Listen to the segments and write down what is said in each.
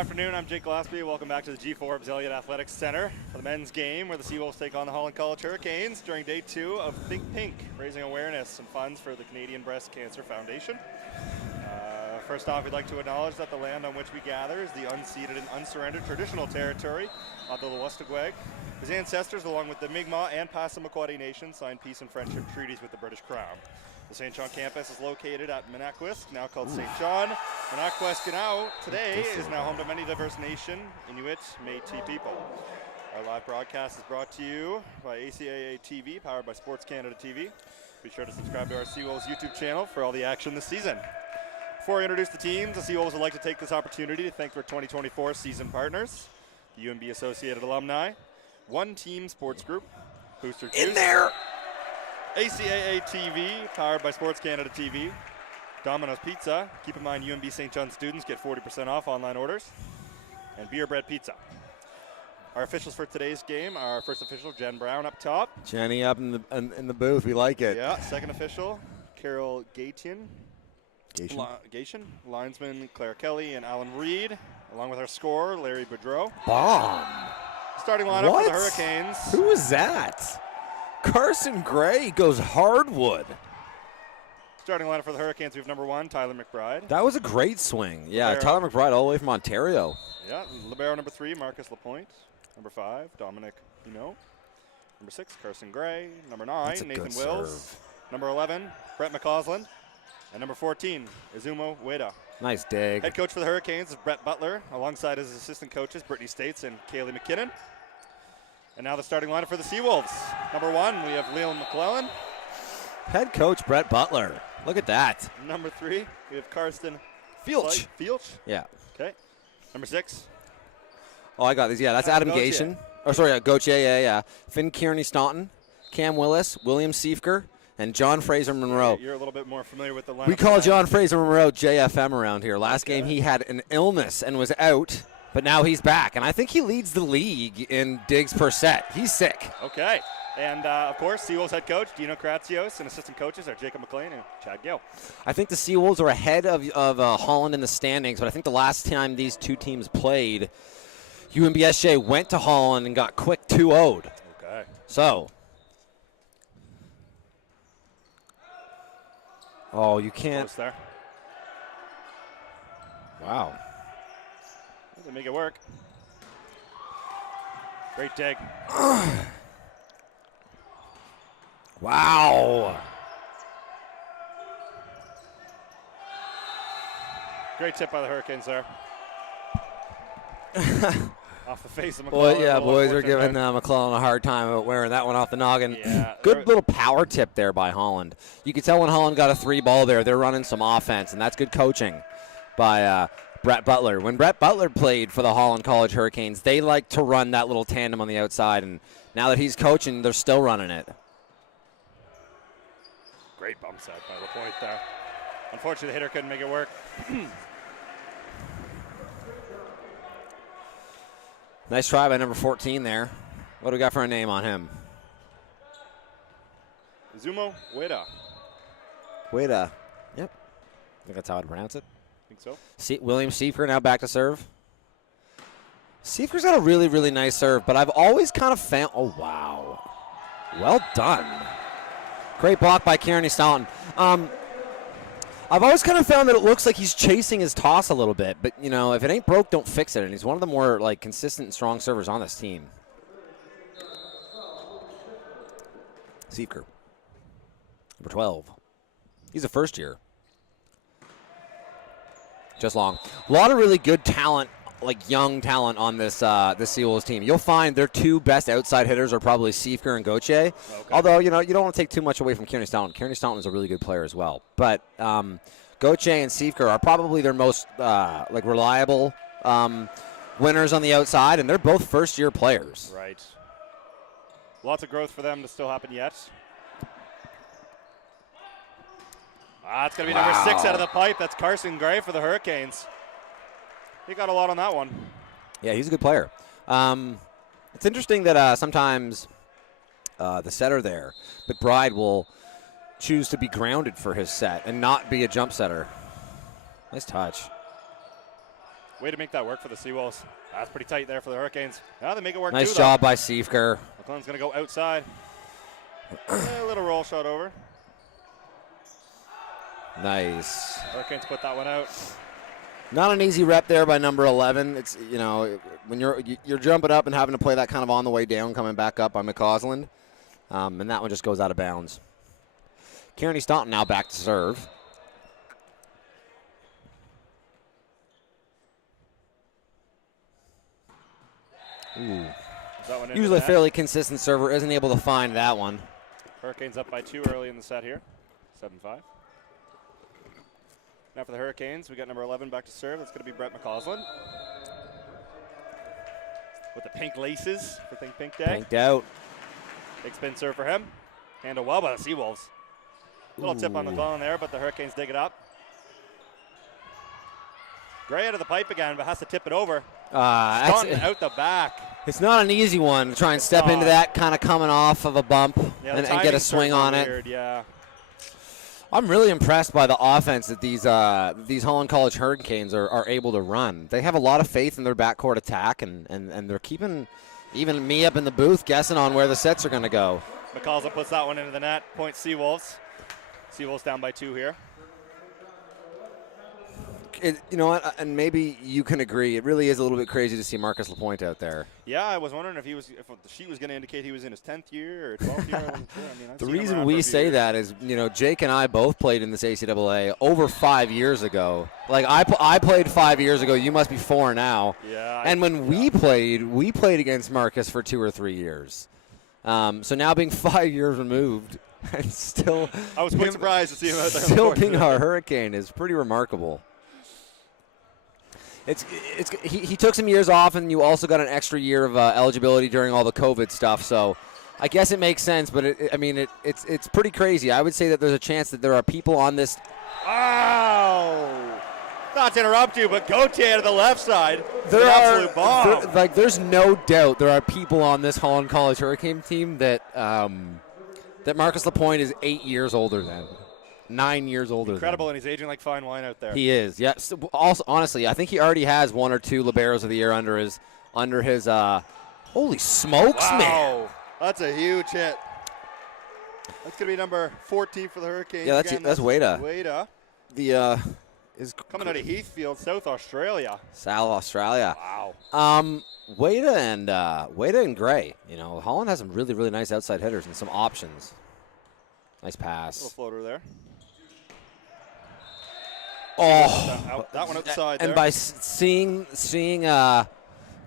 afternoon, I'm Jake Gillespie. Welcome back to the G. Forbes Elliott Athletics Center for the men's game where the Seawolves take on the Holland College Hurricanes during day 2 of Think Pink, raising awareness and funds for the Canadian Breast Cancer Foundation. First off, we'd like to acknowledge that the land on which we gather is the unceded and unsurrendered traditional territory of the Westaqueg. His ancestors, along with the Mi'kmaq and Passamaquoddy nations, signed peace and friendship treaties with the British Crown. The St. John campus is located at Minnequist, now called St. John. Minnequist today is now home to many diverse Nation, Inuit, Métis people. Our live broadcast is brought to you by ACAA TV, powered by Sports Canada TV. Be sure to subscribe to our Seawolves YouTube channel for all the action this season. Before I introduce the teams, the Seawolves would like to take this opportunity to thank their 2024 season partners, the UNB Associated Alumni, One Team Sports Group, Booster Juice, in there, ACAA TV, powered by Sports Canada TV, Domino's Pizza. Keep in mind, UNB St. John students get 40% off online orders, and Beer Bread Pizza. Our officials for today's game, our first official, Jen Brown up top. Jenny up in the booth. We like it. Yeah, second official, Carol Gatian. Gatian. Linesman, Claire Kelly and Alan Reed, along with our scorer, Larry Boudreau. Bomb. Starting lineup for the Hurricanes. Who is that? Carson Gray goes hardwood. Starting lineup for the Hurricanes, we have number 1, Tyler McBride. That was a great swing. Yeah, Libero. Tyler McBride all the way from Ontario. Yeah, libero number 3, Marcus Lapointe. Number 5, Dominic Hino. Number 6, Carson Gray. Number 9, Nathan Wills. Serve. Number 11, Brett McCausland. And number 14, Izumo Ueda. Nice dig. Head coach for the Hurricanes is Brett Butler, alongside his assistant coaches, Brittany States and Kaylee McKinnon. And now the starting lineup for the Seawolves. Number 1, we have Leland McClellan. Head coach Brett Butler. Look at that. Number 3, we have Karsten Filch. Filch. Yeah. Okay. Number 6. Oh, I got these. Yeah, that's Adam Gation. Oh, sorry, Gauthier. Yeah. Finn Kearney-Staunton, Cam Willis, William Siefker, and John Fraser Monroe. You're a little bit more familiar with the lineup. We call John Fraser Monroe JFM around here. Last game he had an illness and was out, but now he's back. And I think he leads the league in digs per set. He's sick. Okay. And, of course, Seawolves head coach Dino Kratsios and assistant coaches are Jacob McLean and Chad Gill. I think the Seawolves are ahead of Holland in the standings, but I think the last time these two teams played, UNBSJ went to Holland and got quick 2-0'd. Okay. So. Oh, you can't. Close there. Wow. They make it work. Great dig. Wow. Great tip by the Hurricanes there. Off the face of McClellan. Well, yeah, boys are giving McClellan a hard time about wearing that one off the noggin. Yeah, good little power tip there by Holland. You could tell when Holland got a 3 ball there, they're running some offense, and that's good coaching by Brett Butler. When Brett Butler played for the Holland College Hurricanes, they like to run that little tandem on the outside, and now that he's coaching, they're still running it. Great bump set by Lapointe there. Unfortunately, the hitter couldn't make it work. Nice try by number 14 there. What do we got for a name on him? Izumo Ueda. Ueda. Yep. I think that's how I'd pronounce it. Think so. William Siefker now back to serve. Siefker's got a really, really nice serve, but I've always kind of found. Oh, wow. Well done. Great block by Kearney-Staunton. I've always kind of found that it looks like he's chasing his toss a little bit, but, you know, if it ain't broke, don't fix it. And he's one of the more, like, consistent and strong servers on this team. Siefker, number 12. He's a first year. Just long. A lot of really good talent, like young talent on this Seawolves team. You'll find their 2 best outside hitters are probably Siefker and Gauthier. Okay. Although, you know, you don't want to take too much away from Kearney-Staunton. Kearney-Staunton is a really good player as well. But Gauthier and Siefker are probably their most reliable winners on the outside, and they're both first-year players. Right. Lots of growth for them to still happen yet. It's going to be number 6 out of the pipe. That's Carson Gray for the Hurricanes. He got a lot on that one. Yeah, he's a good player. It's interesting that sometimes the setter there, McBride, will choose to be grounded for his set and not be a jump setter. Nice touch. Way to make that work for the Seawolves. That's pretty tight there for the Hurricanes. Now they make it work Nice too, job by Siefker. McClellan's going to go outside. A little roll shot over. Nice. Hurricanes put that one out. Not an easy rep there by number 11. It's, you know, when you're jumping up and having to play that kind of on the way down, coming back up by McCausland. And that one just goes out of bounds. Kearney Staunton now back to serve. Ooh. Usually a fairly consistent server, isn't able to find that one. Hurricanes up by 2 early in the set here. 7-5. Now for the Hurricanes, we got number 11 back to serve. That's going to be Brett McCausland. With the pink laces for Think Pink Day. Pinked out. Big spin serve for him. Handled well by the Seawolves. Little tip on McClellan there, but the Hurricanes dig it up. Gray out of the pipe again, but has to tip it over. Staunton out the back. It's not an easy one to try and step into that kind of coming off of a bump and get a swing on it. Yeah. I'm really impressed by the offense that these Holland College Hurricanes are able to run. They have a lot of faith in their backcourt attack, and they're keeping even me up in the booth guessing on where the sets are going to go. McCausland puts that one into the net. Point Seawolves. Seawolves down by 2 here. You know what? And maybe you can agree. It really is a little bit crazy to see Marcus Lapointe out there. Yeah, I was wondering if the sheet was going to indicate he was in his 10th year or 12th year. I wasn't sure. I mean, the reason we say that is, you know, Jake and I both played in this ACAA over 5 years ago. Like I played 5 years ago. You must be 4 now. Yeah. And when we played against Marcus for 2 or 3 years. So now being 5 years removed and still, I was quite surprised to see him out there. Still being our Hurricane is pretty remarkable. He took some years off, and you also got an extra year of eligibility during all the COVID stuff. So I guess it makes sense, but it's pretty crazy. I would say that there's a chance that there are people on this. Ow! Not to interrupt you, but Gauthier to the left side. Absolute bomb. There's no doubt there are people on this Holland College Hurricane team that Marcus Lapointe is 8 years older than. 9 years older. Incredible, and he's aging like fine wine out there. He is. Yeah. So also, honestly, I think he already has 1 or 2 Liberos of the year under his. Holy smokes, man! That's a huge hit. That's gonna be number 14 for the Hurricanes. Yeah, that's Wada. Wada. Is coming out of Heathfield, South Australia. South Australia. Wow. Wada and Gray. You know, Holland has some really, really nice outside hitters and some options. Nice pass. Little floater there. Oh, that one outside. And there. by seeing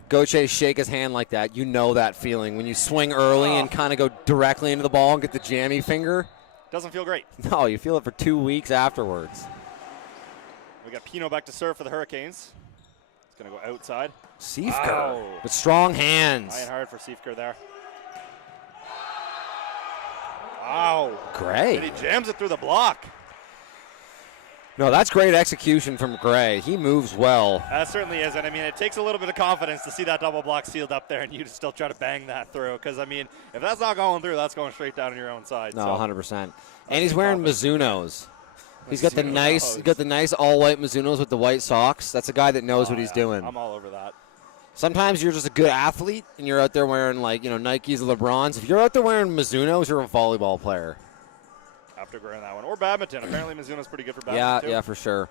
Gauthier shake his hand like that, you know that feeling when you swing early and kind of go directly into the ball and get the jammy finger. Doesn't feel great. No, you feel it for 2 weeks afterwards. We got Pino back to serve for the Hurricanes. It's going to go outside. Siefker with strong hands. Trying hard for Siefker there. Wow. Gray. And he jams it through the block. No, that's great execution from Gray. He moves well. That certainly is. And, I mean, it takes a little bit of confidence to see that double block sealed up there and you just still try to bang that through. Because, I mean, if that's not going through, that's going straight down on your own side. No, 100%. And he's wearing Mizunos. He's got the nice all-white Mizunos with the white socks. That's a guy that knows what he's doing. I'm all over that. Sometimes you're just a good athlete and you're out there wearing, like, you know, Nikes or LeBrons. If you're out there wearing Mizunos, you're a volleyball player. After growing that one. Or badminton. Apparently Mizuno's pretty good for badminton, Yeah, for sure.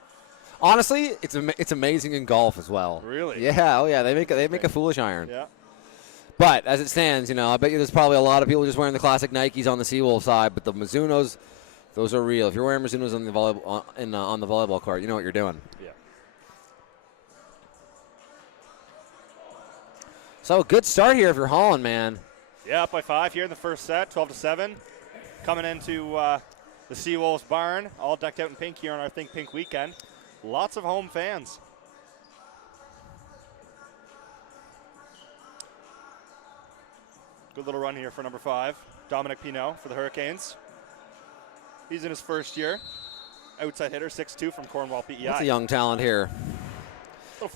Honestly, it's amazing in golf as well. Really? Yeah, oh yeah, they make a foolish iron. Yeah. But as it stands, you know, I bet you there's probably a lot of people just wearing the classic Nikes on the Seawolf side, but the Mizunos, those are real. If you're wearing Mizunos on the volleyball court, you know what you're doing. Yeah. So good start here if you're Holland, man. Yeah, up by 5 here in the first set, 12-7. Coming into the Seawolves barn, all decked out in pink here on our Think Pink weekend. Lots of home fans. Good little run here for number 5, Dominic Pinot for the Hurricanes. He's in his first year. Outside hitter, 6'2" from Cornwall PEI. That's a young talent here.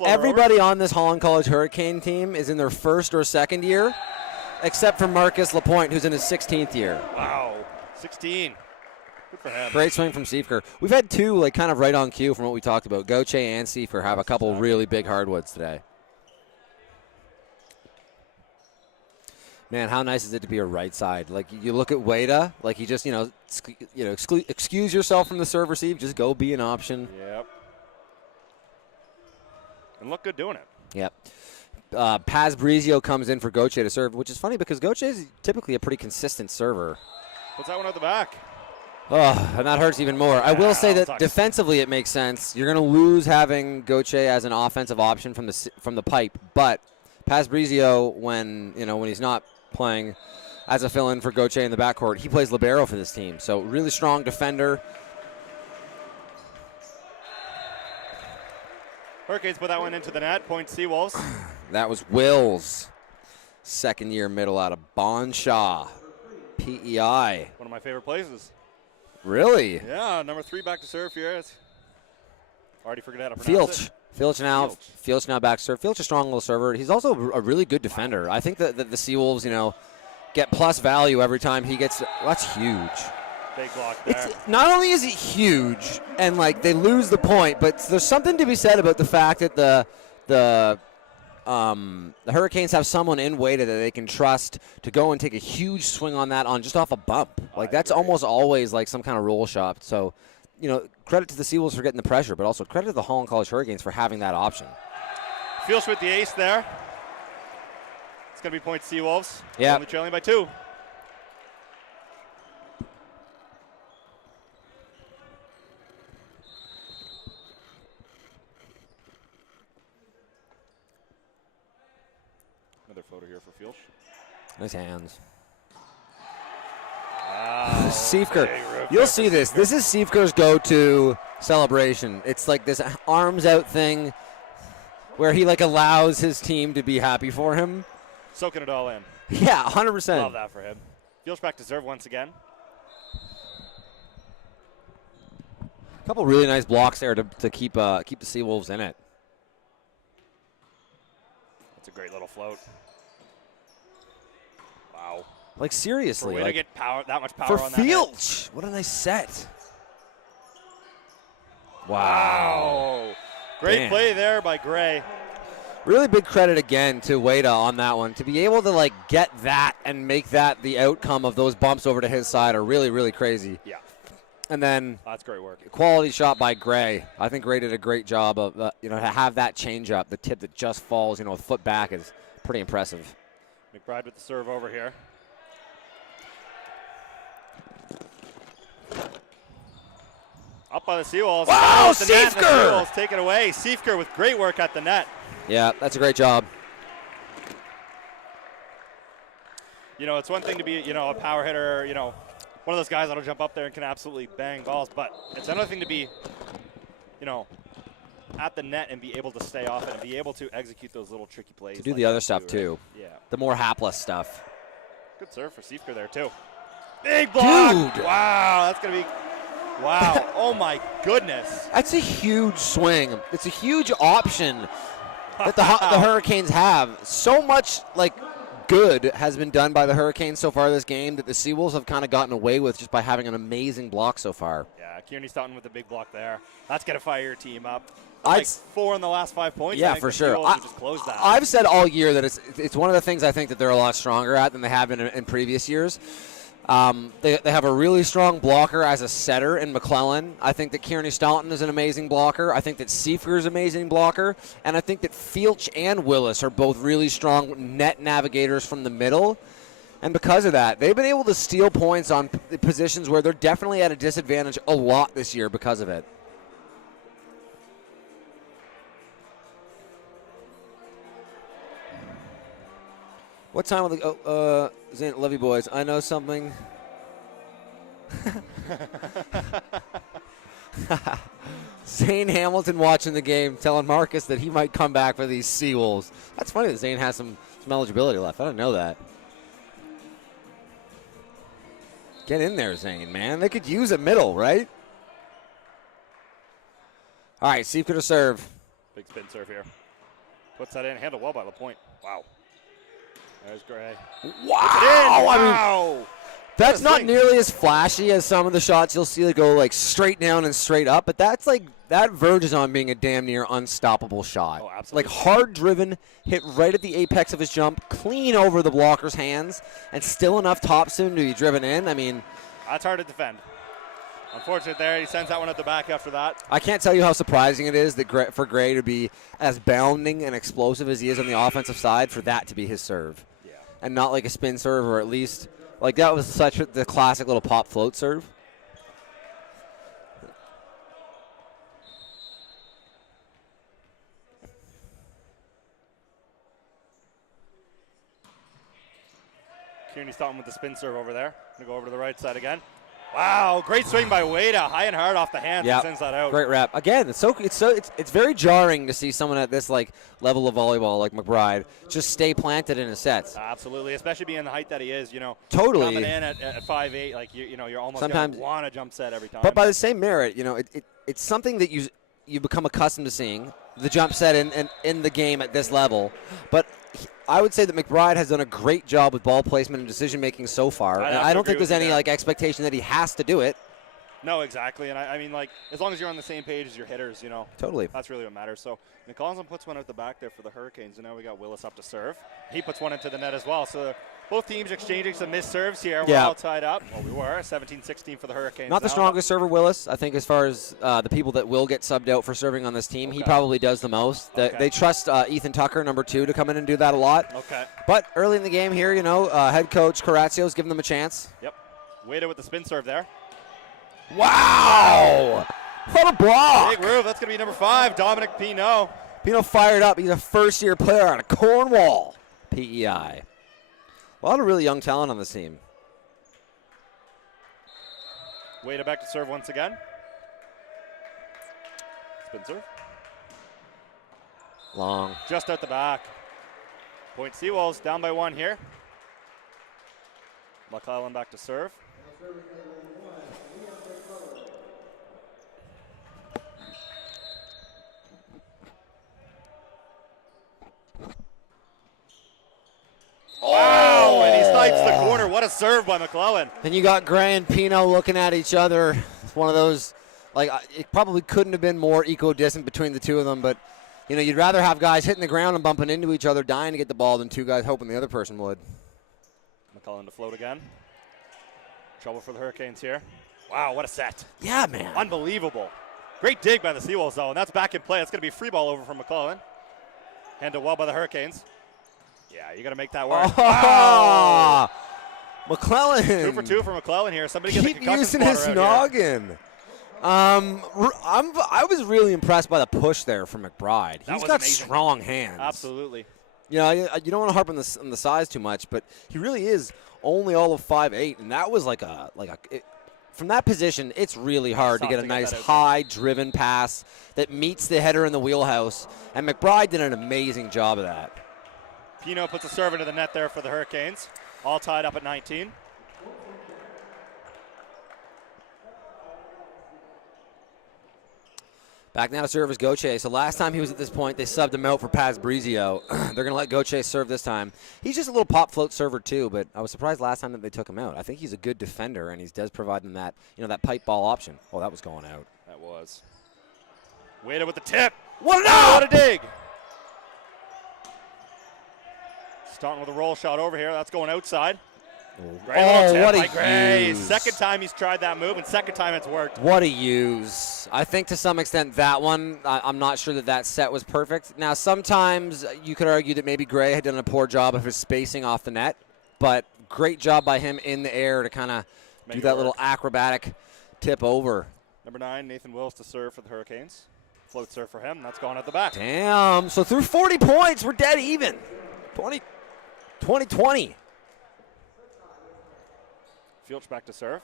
Everybody on this Holland College Hurricane team is in their first or second year, except for Marcus Lapointe, who's in his 16th year. Wow, 16. Good for him. Great swing from Siefker. We've had two, like, kind of right on cue from what we talked about. Goche and Siefker have a couple really big hardwoods today. Man, how nice is it to be a right side? Like, you look at Wada, like he just, excuse yourself from the serve receive, just go be an option. Yep. And look good doing it. Yep. Paz Brizio comes in for Goche to serve, which is funny because Goche is typically a pretty consistent server. Puts that one at the back. Oh, and that hurts even more. I will say that defensively it makes sense. You're going to lose having Goche as an offensive option from the pipe, but Paz Brizio, when he's not playing as a fill-in for Goche in the backcourt, he plays libero for this team. So really strong defender. Hurricanes put that one into the net. Point Seawolves. That was Will's second-year middle out of Bonshaw, PEI. One of my favorite places. Really? Yeah, number 3 back to serve here. Already forgot how to pronounce it. Filch now back to serve. Filch a strong little server. He's also a really good defender. I think that the Seawolves, get plus value every time he gets. That's huge. Big block there. Not only is it huge, and they lose the point, but there's something to be said about the fact that the Hurricanes have someone in Wada that they can trust to go and take a huge swing on that on just off a bump. That's almost always some kind of roll shot. So, credit to the Seawolves for getting the pressure, but also credit to the Holland College Hurricanes for having that option. Fields with the ace there. It's going to be point Seawolves. Yeah. Only trailing by 2. Another photo here for Fields. Nice hands. Wow. Siefker. You'll see this. This is Siefker's go-to celebration. It's like this arms out thing where he allows his team to be happy for him. Soaking it all in. Yeah, 100%. Love that for him. Fields back to serve once again. A couple really nice blocks there to keep the Seawolves in it. That's a great little float. Wow. Seriously. For way to get that much power on that. For Filch. What a nice set. Wow. Great play there by Gray. Really big credit again to Wada on that one. To be able to get that and make that the outcome of those bumps over to his side are really, really crazy. Yeah. And then that's great work. Quality shot by Gray. I think Gray did a great job of to have that change up, the tip that just falls, a foot back is pretty impressive. McBride with the serve over here. Up by the Seawolves. Wow, Siefker! Seawolves take it away. Siefker with great work at the net. Yeah, that's a great job. It's one thing to be, a power hitter, one of those guys that'll jump up there and can absolutely bang balls, but it's another thing to be, at the net and be able to stay off it and be able to execute those little tricky plays. To do the other stuff, too. Yeah. The more hapless stuff. Good serve for Siefker there, too. Big block! Dude! Wow, that's going to be... Wow. Oh, my goodness. That's a huge swing. It's a huge option that the Hurricanes have. So much, good has been done by the Hurricanes so far this game that the Seawolves have kind of gotten away with just by having an amazing block so far. Yeah, Kearney Stoughton with the big block there. That's going to fire your team up. 4 in the last 5 points. Yeah, for sure. Just close that. I've said all year that it's one of the things I think that they're a lot stronger at than they have been in previous years. They have a really strong blocker as a setter in McClellan. I think that Kearney Stoughton is an amazing blocker. I think that Siefker is an amazing blocker. And I think that Filch and Willis are both really strong net navigators from the middle. And because of that, they've been able to steal points on positions where they're definitely at a disadvantage a lot this year because of it. What time of the Zane Levy boys? I know something. Zane Hamilton watching the game, telling Marcus that he might come back for these Seawolves. That's funny that Zane has some eligibility left. I didn't know that. Get in there, Zane, man. They could use a middle, right? All right, Siefker to serve. Big spin serve here. Puts that in. Handled well by LaPointe. Wow. There's Gray. Wow! Wow! That's not nearly as flashy as some of the shots you'll see that go like straight down and straight up, but that's like that verges on being a damn near unstoppable shot. Oh, absolutely. Like hard driven, hit right at the apex of his jump, clean over the blocker's hands, and still enough topspin to be driven in. I mean, that's hard to defend. Unfortunate there. He sends that one at the back after that. I can't tell you how surprising it is that for Gray to be as bounding and explosive as he is on the offensive side, for that to be his serve. Yeah. And not like a spin serve, or at least like that was such the classic little pop float serve. Kearney starting with the spin serve over there. Gonna go over to the right side again. Wow, great swing by Wada, high and hard off the hands. Yeah, sends that out. Great wrap. Again, it's very jarring to see someone at this like level of volleyball like McBride just stay planted in his sets. Absolutely, especially being the height that he is. Totally coming in at 5'8", like you're almost sometimes gonna want a jump set every time. But by the same merit, it's something that you become accustomed to seeing the jump set in the game at this level. But I would say that McBride has done a great job with ball placement and decision making so far. And I don't think there's any like expectation that he has to do it. No, exactly. And I mean, like, as long as you're on the same page as your hitters, Totally. That's really what matters. So McCollum puts one out the back there for the Hurricanes, and now we got Willis up to serve. He puts one into the net as well. So both teams exchanging some missed serves here. We're all tied up. Well, we were 17-16 for the Hurricanes. Not the strongest server, Willis. I think as far as the people that will get subbed out for serving on this team, he probably does the most. They trust Ethan Tucker, number 2, to come in and do that a lot. Okay. But early in the game here, head coach Corazio's giving them a chance. Yep. Wada with the spin serve there. Wow! What a block! Big move. That's going to be number 5, Dominic Pino. Pino fired up. He's a first-year player out of Cornwall, PEI. A lot of really young talent on this team. Wada back to serve once again. Spin serve. Long. Just out the back. Point Seawolves down by 1 here. McClellan back to serve. Wow, and he snipes the corner. What a serve by McClellan. Then you got Gray and Pino looking at each other. It's one of those, like, it probably couldn't have been more equidistant between the two of them, but, you'd rather have guys hitting the ground and bumping into each other, dying to get the ball, than 2 guys hoping the other person would. McClellan to float again. Trouble for the Hurricanes here. Wow, what a set. Yeah, man. Unbelievable. Great dig by the Seawolves, though, and that's back in play. It's going to be free ball over from McClellan. Handled well by the Hurricanes. Yeah, you got to make that work. Oh, wow. McClellan. 2 for 2 for McClellan here. Somebody get the Keep concussion using his noggin. I was really impressed by the push there from McBride. He's got amazing. Strong hands. Absolutely. You don't want to harp on the size too much, but he really is only all of 5'8", and that was from that position, it's really hard to get a nice high-driven pass that meets the header in the wheelhouse, and McBride did an amazing job of that. Pino puts a serve into the net there for the Hurricanes. All tied up at 19. Back now to serve is Gauthier. So last time he was at this point, they subbed him out for Paz Brizio. They're going to let Gauthier serve this time. He's just a little pop float server too, but I was surprised last time that they took him out. I think he's a good defender, and he does provide them that, that pipe ball option. Oh, that was going out. That was. Wada with the tip. What a dig. Starting with a roll shot over here. That's going outside. Great what a Gray. use. Second time he's tried that move, and second time it's worked. What a use. I think to some extent that one, I'm not sure that set was perfect. Now, sometimes you could argue that maybe Gray had done a poor job of his spacing off the net, but great job by him in the air to kind of do that little acrobatic tip over. Number 9, Nathan Wills to serve for the Hurricanes. Float serve for him. That's gone at the back. Damn. So through 40 points, we're dead even. 20-20. Fielch back to serve.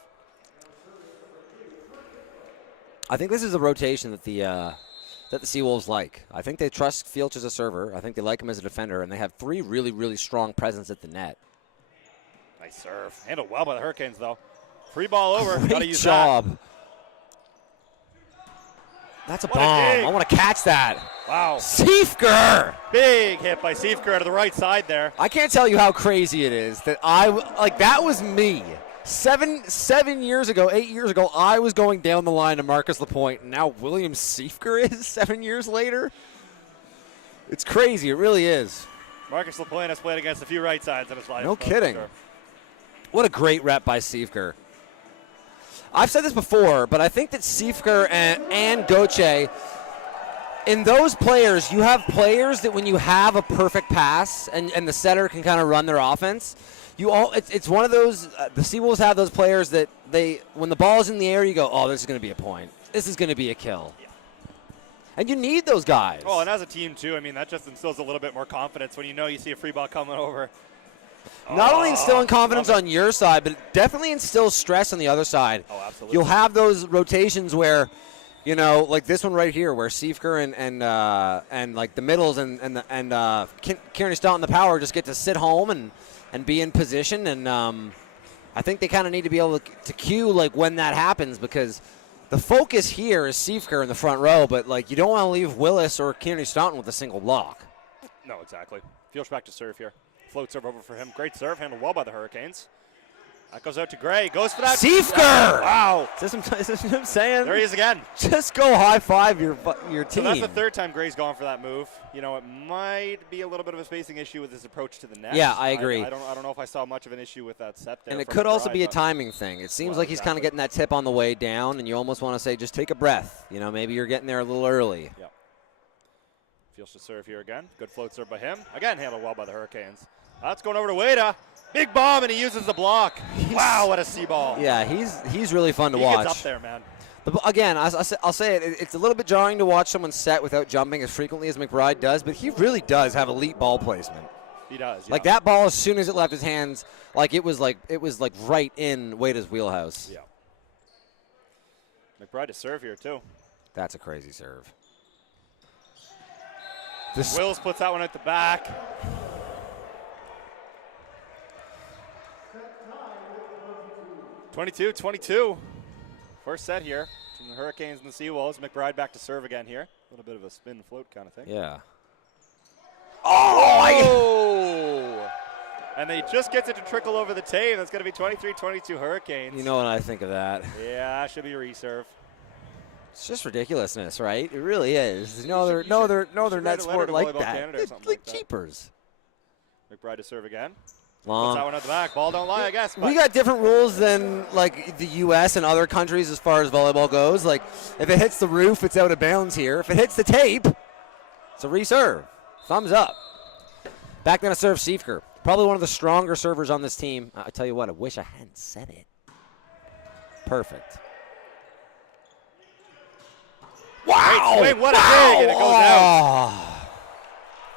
I think this is a rotation that the Seawolves like. I think they trust Fielch as a server. I think they like him as a defender, and they have 3 really, really strong presence at the net. Nice serve. Handled well by the Hurricanes, though. Free ball over. Great Gotta use job. That. That's a bomb. I want to catch that. Wow. Siefker. Big hit by Siefker to the right side there. I can't tell you how crazy it is that that was me. 7 years ago, 8 years ago, I was going down the line to Marcus Lapointe, and now William Siefker is 7 years later. It's crazy. It really is. Marcus Lapointe has played against a few right sides in his life. No kidding. Sure. What a great rep by Siefker. I've said this before, but I think that Siefker and Gauthier, in those players, you have players that when you have a perfect pass and the setter can kind of run their offense, it's one of those, the Seawolves have those players that when the ball is in the air, you go, oh, this is going to be a point. This is going to be a kill. Yeah. And you need those guys. Oh, and as a team, too, I mean, that just instills a little bit more confidence when you see a free ball coming over. Not only instilling confidence on your side, but it definitely instills stress on the other side. Oh, absolutely. You'll have those rotations where, like this one right here, where Siefker and like the middles and Kearney Staunton, the power, just get to sit home and be in position. And I think they kind of need to be able to cue like when that happens, because the focus here is Siefker in the front row, but like you don't want to leave Willis or Kearney Staunton with a single block. No, exactly. Fields back to serve here. Float serve over for him. Great serve, handled well by the Hurricanes. That goes out to Gray. Goes for that. Siefker! Wow. Is this what I'm saying? There he is again. Just go high-five your team. So that's the third time Gray's gone for that move. It might be a little bit of a spacing issue with his approach to the net. Yeah, I agree. I don't know if I saw much of an issue with that set there. And it could also be a timing thing. It seems like he's kind of getting that tip on the way down, and you almost want to say, just take a breath. Maybe you're getting there a little early. Yeah. Fields to serve here again. Good float serve by him. Again, handled well by the Hurricanes. That's going over to Wada. Big bomb, and he uses the block. Wow, what a C ball. Yeah, he's really fun to watch. He gets up there, man. But again, I'll say it. It's a little bit jarring to watch someone set without jumping as frequently as McBride does, but he really does have elite ball placement. He does. Yeah. Like that ball, as soon as it left his hands, like it was right in Wada's wheelhouse. Yeah. McBride to serve here too. That's a crazy serve. Wills puts that one at the back. (22-22). First set here between the Hurricanes and the Seawolves. McBride back to serve again here. A little bit of a spin float kind of thing. Yeah. Oh! And they just gets it to trickle over the tape. That's going to be 23-22 Hurricanes. You know what I think of that? Yeah, should be a reserve. It's just ridiculousness, right? It really is. No other net sport like that. Like jeepers. McBride to serve again. Long. Puts that one at the back. Ball don't lie, I guess. We got different rules than like the U.S. and other countries as far as volleyball goes. Like if it hits the roof, it's out of bounds here. If it hits the tape, it's a reserve. Thumbs up. Back then to serve Siefker. Probably one of the stronger servers on this team. I tell you what, I wish I hadn't said it. Perfect. Wow! Great swing, what a dig, and it goes out.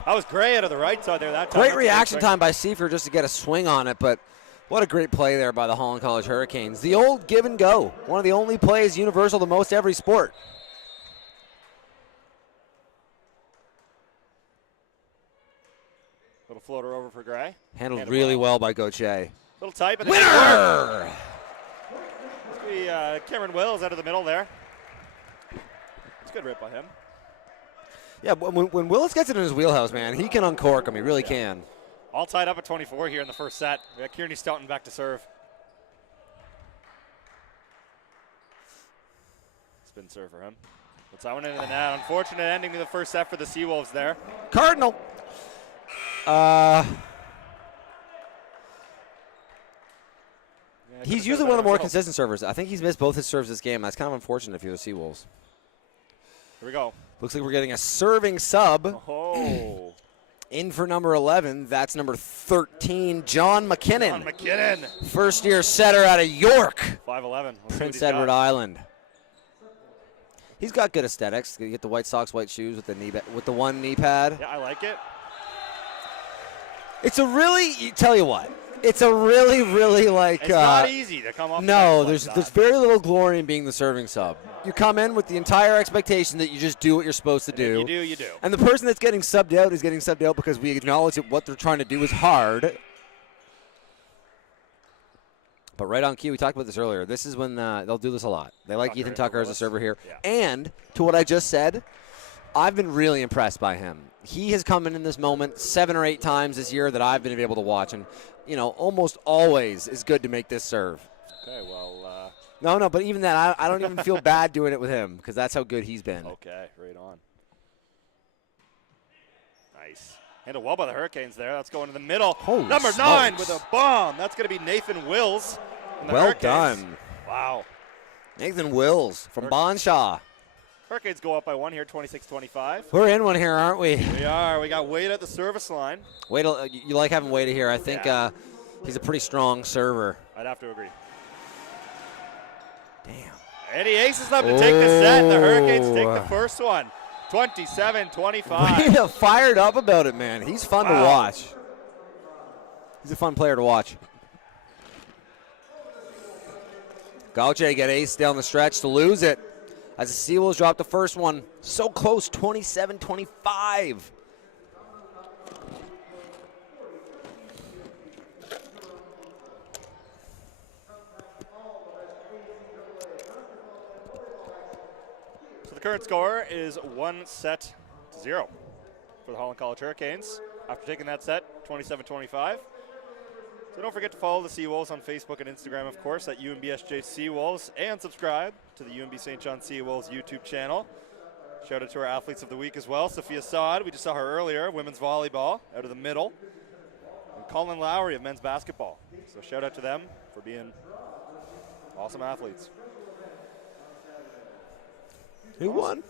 That was Gray out of the right side there that time. Great reaction time by Siefker just to get a swing on it, but what a great play there by the Holland College Hurricanes. The old give and go. One of the only plays universal to most every sport. Little floater over for Gray. Handled really well by Gauthier. Little tight, but winner! It's going to be Cameron Wills out of the middle there. It's a good rip by him. Yeah, when Willis gets it in his wheelhouse, man, he can uncork him. He really can. All tied up at 24 here in the first set. We got Kearney Staunton back to serve. Spin serve for him. Puts that one into the net. Unfortunate ending to the first set for the Seawolves there. Cardinal. He's usually one of the more consistent servers. I think he's missed both his serves this game. That's kind of unfortunate if you're the Seawolves. Here we go. Looks like we're getting a serving sub. Oh. In for number 11. That's number 13, John McKinnon. John McKinnon. First-year setter out of York. 5'11". Prince Edward Island. He's got good aesthetics. You get the White Sox white shoes with the one knee pad. Yeah, I like it. It's a really, tell you what, it's a really, really like. It's not easy to come off. No, there's very little glory in being the serving sub. You come in with the entire expectation that you just do what you're supposed to do. You do, you do. And the person that's getting subbed out is getting subbed out because we acknowledge that what they're trying to do is hard. But right on cue, we talked about this earlier. This is when they'll do this a lot. They like Ethan Tucker as a server here. Yeah. And to what I just said, I've been really impressed by him. He has come in this moment 7 or 8 times this year that I've been able to watch. And, almost always is good to make this serve. Okay, well. No, but even that, I don't even feel bad doing it with him because that's how good he's been. Okay, right on. Nice. Handled well by the Hurricanes there. That's going to the middle. Holy Number smokes. 9 with a bomb. That's going to be Nathan Wills. And the Well Hurricanes. done. Wow. Nathan Wills from Bonshaw. Hurricanes go up by 1 here, 26-25. We're in one here, aren't we? We are. We got Wade at the service line. Wade, you like having Wade here. I think he's a pretty strong server. I'd have to agree. Damn. And he aces up to take the set. The Hurricanes take the first one. 27-25. He's fired up about it, man. He's fun to watch. He's a fun player to watch. Gauthier get ace down the stretch to lose it. As the Seawolves drop the first one. So close, 27-25. So the current score is 1-0 for the Holland College Hurricanes. After taking that set, 27-25. So don't forget to follow the Seawolves on Facebook and Instagram, of course, at UNBSJ Seawolves, and subscribe to the UNB St. John Seawolves YouTube channel. Shout out to our athletes of the week as well. Sophia Saad, we just saw her earlier, women's volleyball, out of the middle. And Colin Lowry of men's basketball. So shout out to them for being awesome athletes. Who won?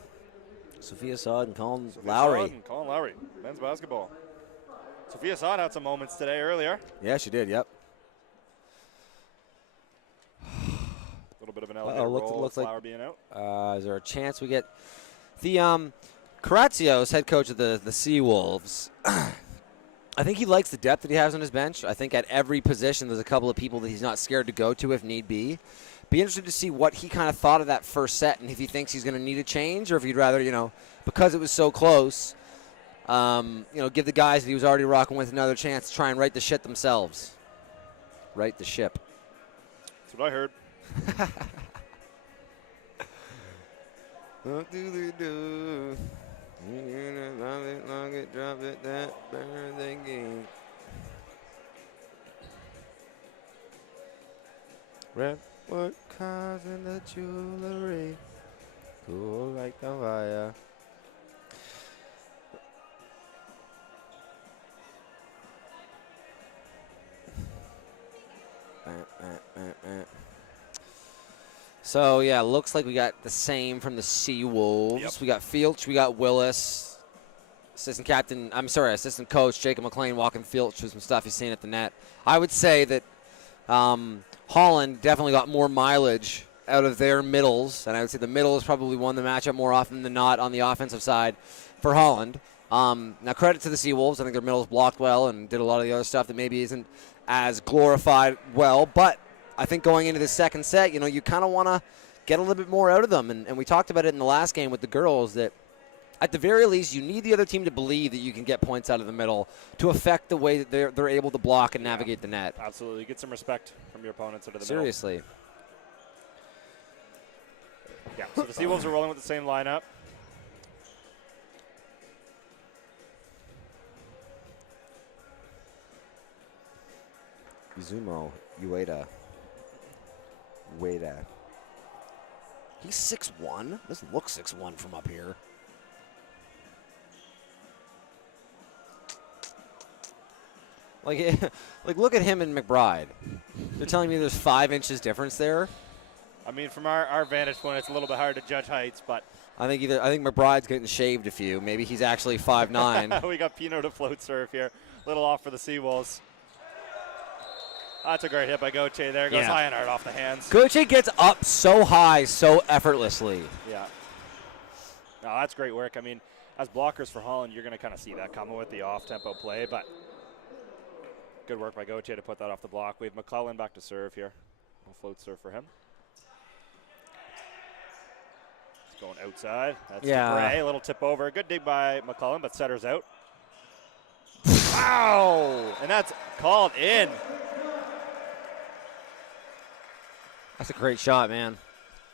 Sophia Saad and Colin Lowry. Saad and Colin Lowry, men's basketball. Sophia Saad had some moments today earlier. Yeah, she did, yep. A little bit of an elevator roll with Flower being out. Is there a chance we get the Carazios, head coach of the Seawolves? I think he likes the depth that he has on his bench. I think at every position there's a couple of people that he's not scared to go to if need be. Be interested to see what he kind of thought of that first set and if he thinks he's going to need a change or if he'd rather, because it was so close, give the guys that he was already rocking with another chance to try and right the shit themselves. Right the ship. That's what I heard. What do they do? Love it, long it, drop it, that burn the game. Redwood cars and the jewelry, cool like the fire. So, yeah, looks like we got the same from the Seawolves. Yep. We got Filch, we got Willis, assistant coach Jacob McLean walking Filch with some stuff he's seen at the net. I would say that Holland definitely got more mileage out of their middles, and I would say the middles probably won the matchup more often than not on the offensive side for Holland. Now, credit to the Seawolves. I think their middles blocked well and did a lot of the other stuff that maybe isn't as glorified well, but I think going into the second set, you kind of want to get a little bit more out of them. And we talked about it in the last game with the girls that at the very least you need the other team to believe that you can get points out of the middle to affect the way that they're able to block and navigate the net. Absolutely. Get some respect from your opponents out of the Seriously. middle. Yeah, so the Seawolves are rolling with the same lineup. Izumo, Ueda. He's 6'1"? Doesn't look 6'1" from up here. Like, look at him and McBride. They're telling me there's 5 inches difference there. I mean, from our vantage point, it's a little bit hard to judge heights, but I think McBride's getting shaved a few. Maybe he's actually 5'9". We got Pino to float serve here. A little off for the Seawolves. That's a great hit by Gauthier there. Goes high and hard off the hands. Gauthier gets up so high so effortlessly. Yeah. No, that's great work. I mean, as blockers for Holland, you're going to kind of see that coming with the off-tempo play, but good work by Gauthier to put that off the block. We have McClellan back to serve here. We'll float serve for him. It's going outside. That's Gray. A little tip over. Good dig by McClellan, but setter's out. Wow! And that's called in. That's a great shot, man.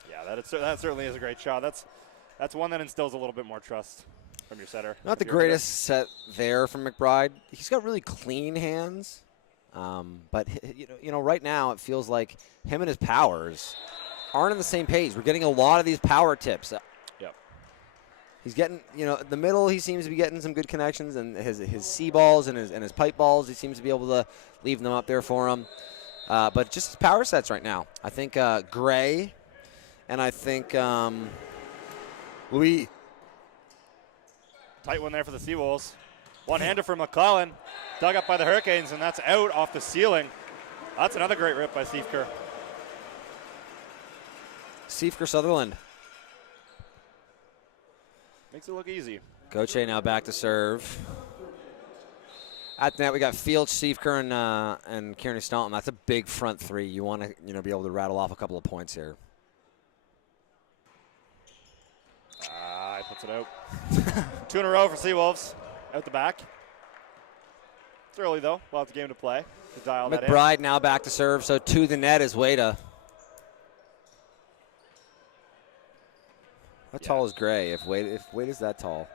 Yeah, that certainly is a great shot. That's one that instills a little bit more trust from your setter. Not the greatest set there from McBride. He's got really clean hands. But right now it feels like him and his powers aren't on the same page. We're getting a lot of these power tips. Yep. He's getting, the middle. He seems to be getting some good connections, and his C balls and his pipe balls. He seems to be able to leave them up there for him. But just his power sets right now. I think Gray, and I think Louis. Tight one there for the Seawolves. One-hander for McClellan. Dug up by the Hurricanes, and that's out off the ceiling. That's another great rip by Siefker. Siefker Sutherland. Makes it look easy. Gauthier now back to serve. At the net, we got Fields, Siefker, and Kearney Staunton. That's a big front three. You want to be able to rattle off a couple of points here. He puts it out. 2 in a row for Seawolves. Out the back. It's early, though. We'll have the game to play to dial that in. McBride now back to serve, so to the net is Wada. How tall is Gray? If Wada's that tall?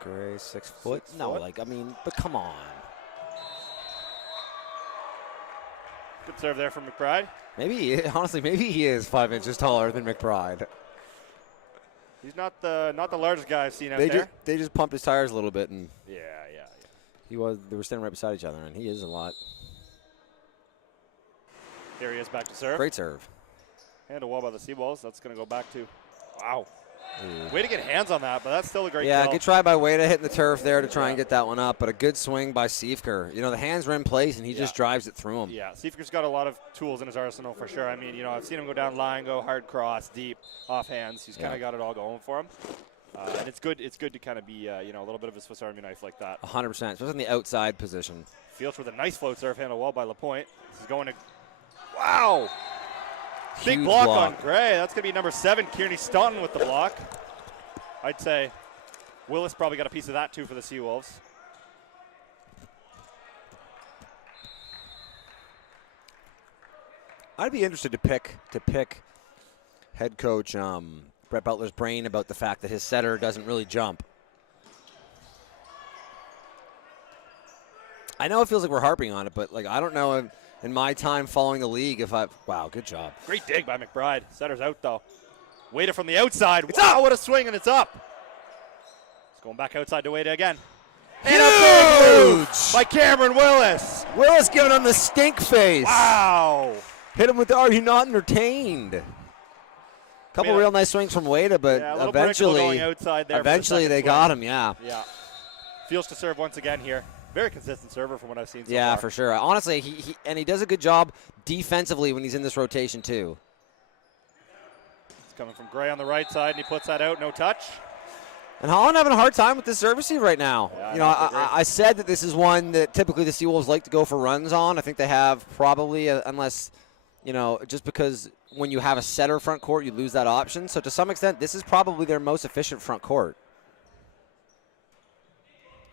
Gray, 6 foot? No, but come on. Good serve there from McBride. Maybe he is 5 inches taller than McBride. He's not the largest guy I've seen out there. They just pumped his tires a little bit, and Yeah. they were standing right beside each other, and he is a lot. There he is back to serve. Great serve. And a wall by the Seawolves. That's going to go back to, wow. Ooh. Way to get hands on that, but that's still a great Yeah, kill. good try by Wada hitting the turf there to try and get that one up, but a good swing by Siefker. The hands were in place, and he just drives it through him. Yeah, Siefker's got a lot of tools in his arsenal for sure. I mean, I've seen him go down line, go hard cross, deep, off hands. He's kind of got it all going for him. And it's good to kind of be, a little bit of a Swiss Army knife like that. 100%, especially in the outside position. Fields with a nice float serve, handle well by LaPointe. This is going to, wow. Big Huge block block on Gray. That's going to be number 7, Kearney Staunton with the block. I'd say Willis probably got a piece of that too for the Seawolves. I'd be interested to pick head coach Brett Butler's brain about the fact that his setter doesn't really jump. I know it feels like we're harping on it, but I don't know in my time following the league wow, good job. Great dig by McBride. Setter's out though. Wada from the outside. It's wow, what a swing, and it's up. It's going back outside to Wada again. Huge! And a big move by Cameron Willis. Willis giving him the stink face. Wow. Hit him with the are you not entertained? Couple real nice swings from Wada, but eventually they got him, yeah. Yeah. Fields to serve once again here. Very consistent server from what I've seen so yeah, far. for sure. Honestly, he does a good job defensively when he's in this rotation too. It's coming from Gray on the right side, and he puts that out, no touch. And Holland having a hard time with this service right now. Yeah, I said that this is one that typically the Seawolves like to go for runs on. I think they have probably, unless, just because when you have a setter front court, you lose that option. So to some extent, this is probably their most efficient front court.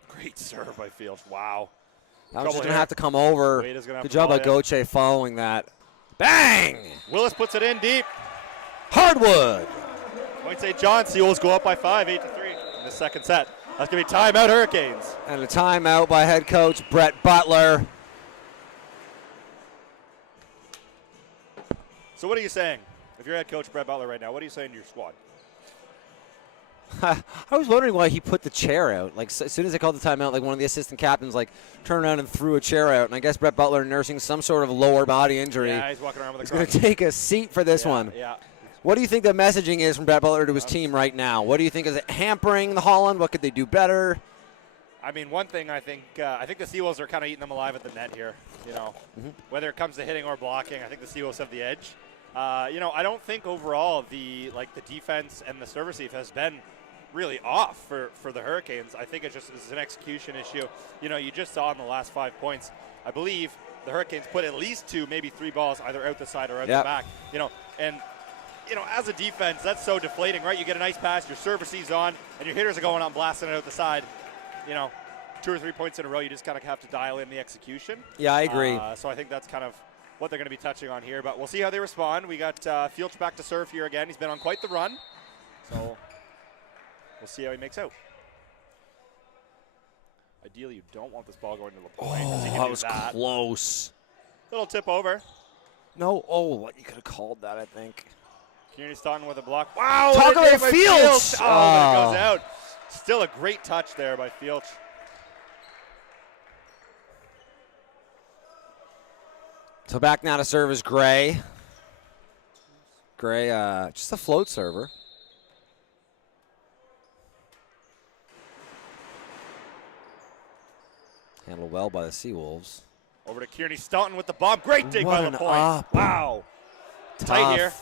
Great serve by Fields. Wow. That was just going to have to come over. Good job by Gauthier following that. Bang! Willis puts it in deep. Hardwood. Point St. John, Seawolves go up by 5, 8-3 in the second set. That's going to be timeout Hurricanes. And a timeout by head coach Brett Butler. So what are you saying? If you're head coach Brett Butler right now, what are you saying to your squad? I was wondering why he put the chair out. As soon as they called the timeout, one of the assistant captains turned around and threw a chair out. And I guess Brett Butler nursing some sort of lower body injury. Yeah, he's walking around with a He's going to take a seat for this one. Yeah. What do you think the messaging is from Brett Butler to his team right now? What do you think is it hampering the Holland? What could they do better? I mean, one thing I think the Seawolves are kind of eating them alive at the net here. Whether it comes to hitting or blocking, I think the Seawolves have the edge. I don't think overall the defense and the service has been really off for the Hurricanes. I think it's an execution issue. You just saw in the last 5 points, I believe the Hurricanes put at least 2, maybe 3 balls either out the side or out the back. As a defense, that's so deflating, right? You get a nice pass, your service is on, and your hitters are going out blasting it out the side. 2 or 3 points in a row, you just kind of have to dial in the execution. Yeah, I agree. So I think that's kind of what they're going to be touching on here. But we'll see how they respond. We got Fields back to serve here again. He's been on quite the run. So we'll see how he makes out. Ideally, you don't want this ball going to the point. Oh, that was close. Little tip over. No, what you could have called that, I think. Kearney Staunton with a block. Wow, talk about Fields. Oh, but it goes out. Still a great touch there by Fields. So back now to serve is Gray. Gray, just a float server. Handled well by the Seawolves. Over to Kearney Staunton with the bomb. Great dig by the point. Up. Wow. Tough. Tight here.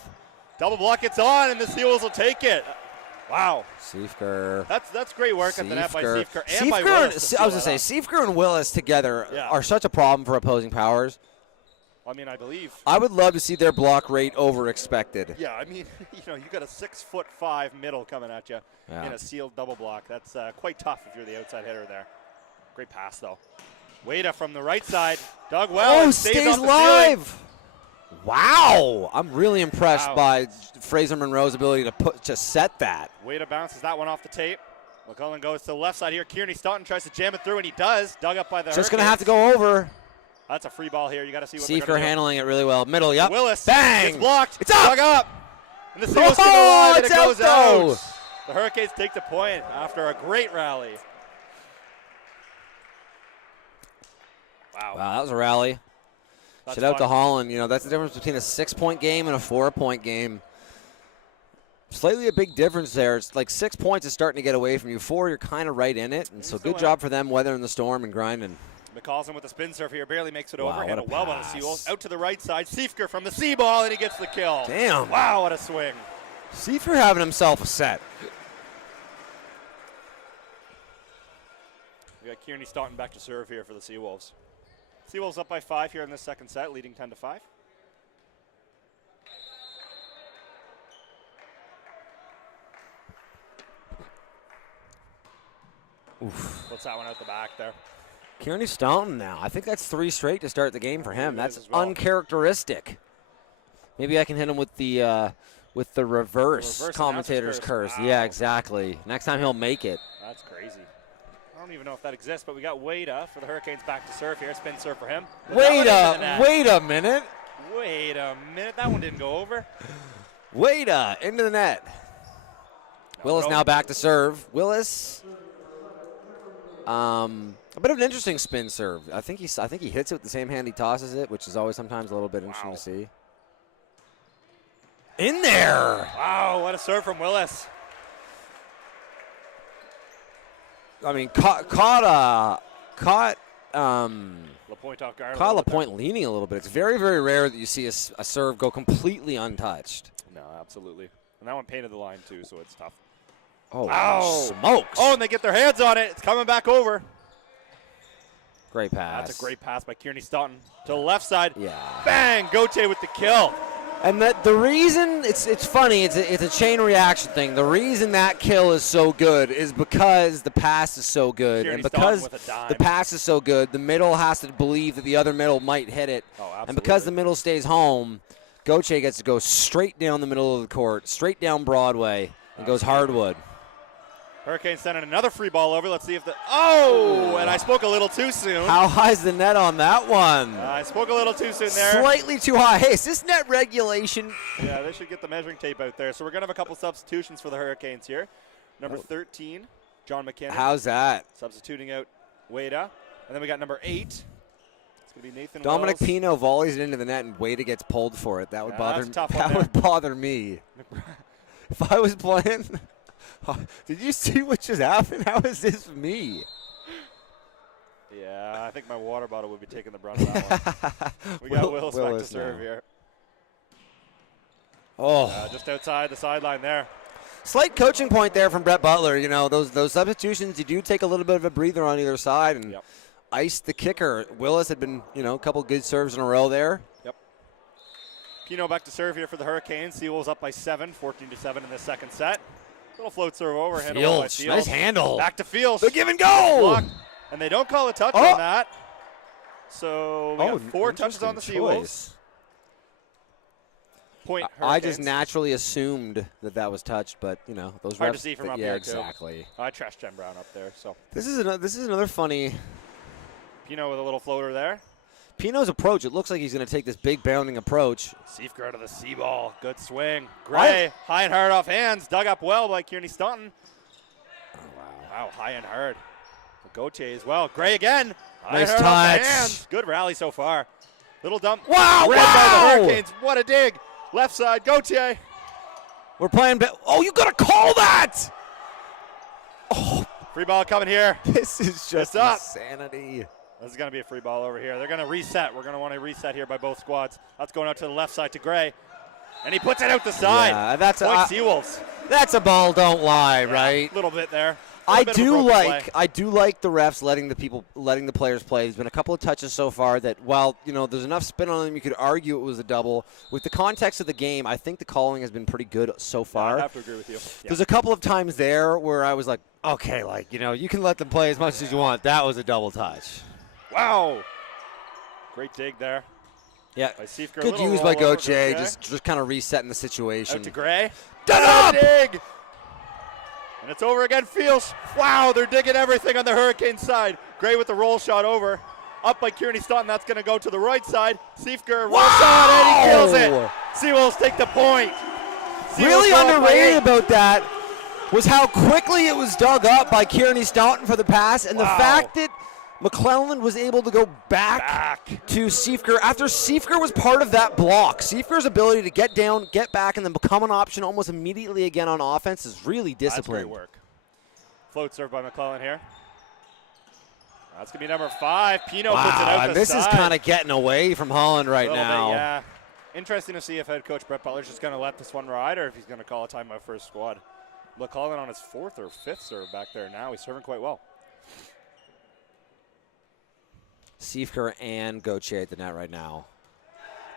Double block, it's on, and the Seawolves will take it. Wow. Siefker. That's great work at the net by Siefker and by Willis. I was going to say, Siefker and Willis together are such a problem for opposing powers. I mean, I believe. I would love to see their block rate over expected. Yeah, I mean, you got a 6'5" middle coming at you in a sealed double block. That's quite tough if you're the outside hitter there. Great pass, though. Wada from the right side. Dug well. Oh, stays off the live. Ceiling. Wow. I'm really impressed by Fraser Monroe's ability to set that. Wada bounces that one off the tape. McCullen goes to the left side here. Kearney Staunton tries to jam it through, and he does. Dug up by the Just going to have to go over. That's a free ball here. You got to see what Siefker handling it really well. Middle, yep. Willis. Bang. It's blocked. It's up. Dug up. And the Seawolves can go on, and it goes out. The Hurricanes take the point after a great rally. Wow, that was a rally. Shout out to Holland. That's the difference between a 6-point game and a 4-point game. Slightly a big difference there. It's like 6 points is starting to get away from you. 4, you're kind of right in it. And so good job for them weathering the storm and grinding. McCausland with the spin serve here. Barely makes it over. Handled well by the Seawolves. Out to the right side. Siefker from the C ball, and he gets the kill. Damn. Wow, what a swing. Siefker having himself a set. We got Kearney Staunton back to serve here for the Seawolves. Seawolves up by 5 here in this second set, leading 10-5. Oof. Puts that one out the back there. Kearney Staunton now. I think that's 3 straight to start the game for him. That's uncharacteristic. Maybe I can hit him with the reverse commentator's curse. Wow. Yeah, exactly. Next time he'll make it. That's crazy. I don't even know if that exists, but we got Wada for the Hurricanes back to serve here. Spin serve for him. Wait a minute. Wait a minute. That one didn't go over. Wada into the net. Willis now back to serve. Willis. A bit of an interesting spin serve. I think he hits it with the same hand he tosses it, which is always sometimes a little bit interesting to see. In there. Wow, what a serve from Willis. I mean, caught LaPointe off guard. Caught LaPointe leaning a little bit. It's very, very rare that you see a serve go completely untouched. No, absolutely. And that one painted the line too, so it's tough. Oh, smokes. Oh, and they get their hands on it. It's coming back over. Great pass. That's a great pass by Kearney Staunton to the left side. Yeah. Bang, Gauthier with the kill. And the reason, it's funny, it's a chain reaction thing. The reason that kill is so good is because the pass is so good. Kearney and because with a dime. the pass is so good, the middle has to believe that the other middle might hit it. Oh, absolutely. And because the middle stays home, Gauthier gets to go straight down the middle of the court, straight down Broadway, and goes hardwood. Hurricanes sending another free ball over. Let's see if and I spoke a little too soon. How high's the net on that one? I spoke a little too soon there. Slightly too high. Hey, is this net regulation? Yeah, they should get the measuring tape out there. So we're going to have a couple substitutions for the Hurricanes here. Number 13, John McKinnon. How's that? Substituting out Wada. And then we got number 8. It's going to be Nathan Dominic Wells. Pino volleys it into the net and Wada gets pulled for it. That would would bother me. If I was playing... Did you see what just happened? How is this me? Yeah, I think my water bottle would be taking the brunt of that one. We got Willis back to serve here. Oh. Just outside the sideline there. Slight coaching point there from Brett Butler. Those substitutions, you do take a little bit of a breather on either side and ice the kicker. Willis had been, a couple good serves in a row there. Yep. Pino back to serve here for the Hurricanes. Seawolves up by 7, 14-7 in the second set. Little float serve over. Handle by Fields. Nice handle. Back to Fields. The give and go. And they don't call a touch on that. So we got 4 touches on the Seawolves. Point I just Hurricanes. naturally assumed that was touched, but you know those Hard refs, to see from up yeah, here, exactly. too. I trashed Jen Brown up there. So This is another funny. Pino with a little floater there. Pino's approach. It looks like he's going to take this big bounding approach. Seifker to the C ball. Good swing. Gray, high and hard off hands. Dug up well by Kearney Staunton. Oh, Wow, high and hard. Gauthier as well. Gray again. Nice hard touch. off the hands. Good rally so far. Little dump. Wow, Read wow. by the Hurricanes. What a dig. Left side, Gauthier. We're playing. Oh, you got to call that. Oh, Free ball coming here. this is just insanity. This is going to be a free ball over here. They're going to reset. We're going to want to reset here by both squads. That's going out to the left side to Gray. And he puts it out the side. Yeah, that's Point Seawolves. That's a ball, don't lie, right? A little bit there. I do like the refs letting the players play. There's been a couple of touches so far that while there's enough spin on them, you could argue it was a double. With the context of the game, I think the calling has been pretty good so far. I have to agree with you. Yeah. There's a couple of times there where I was like, okay, you can let them play as much as you want. That was a double touch. Wow. Great dig there. Yeah. By Seifker. Good use by Gauthier, just kind of resetting the situation. Out to Gray. Done up! Dig! And it's over again. Fields. Wow, they're digging everything on the Hurricane side. Gray with the roll shot over. Up by Kearney Staunton. That's going to go to the right side. Seifker, roll shot, and he kills it. Seawolves take the point. Really underrated about that was how quickly it was dug up by Kearney Staunton for the pass, and the fact that McClellan was able to go back to Seifker after Seifker was part of that block. Seifker's ability to get down, get back, and then become an option almost immediately again on offense is really disciplined. That's great work. Float serve by McClellan here. That's going to be number 5. Pino puts it out the this side. is kind of getting away from Holland right now. Bit, yeah. Interesting to see if head coach Brett Butler's just going to let this one ride or if he's going to call a timeout for his squad. McClellan on his 4th or 5th serve back there now. He's serving quite well. Seifker and Gauthier at the net right now.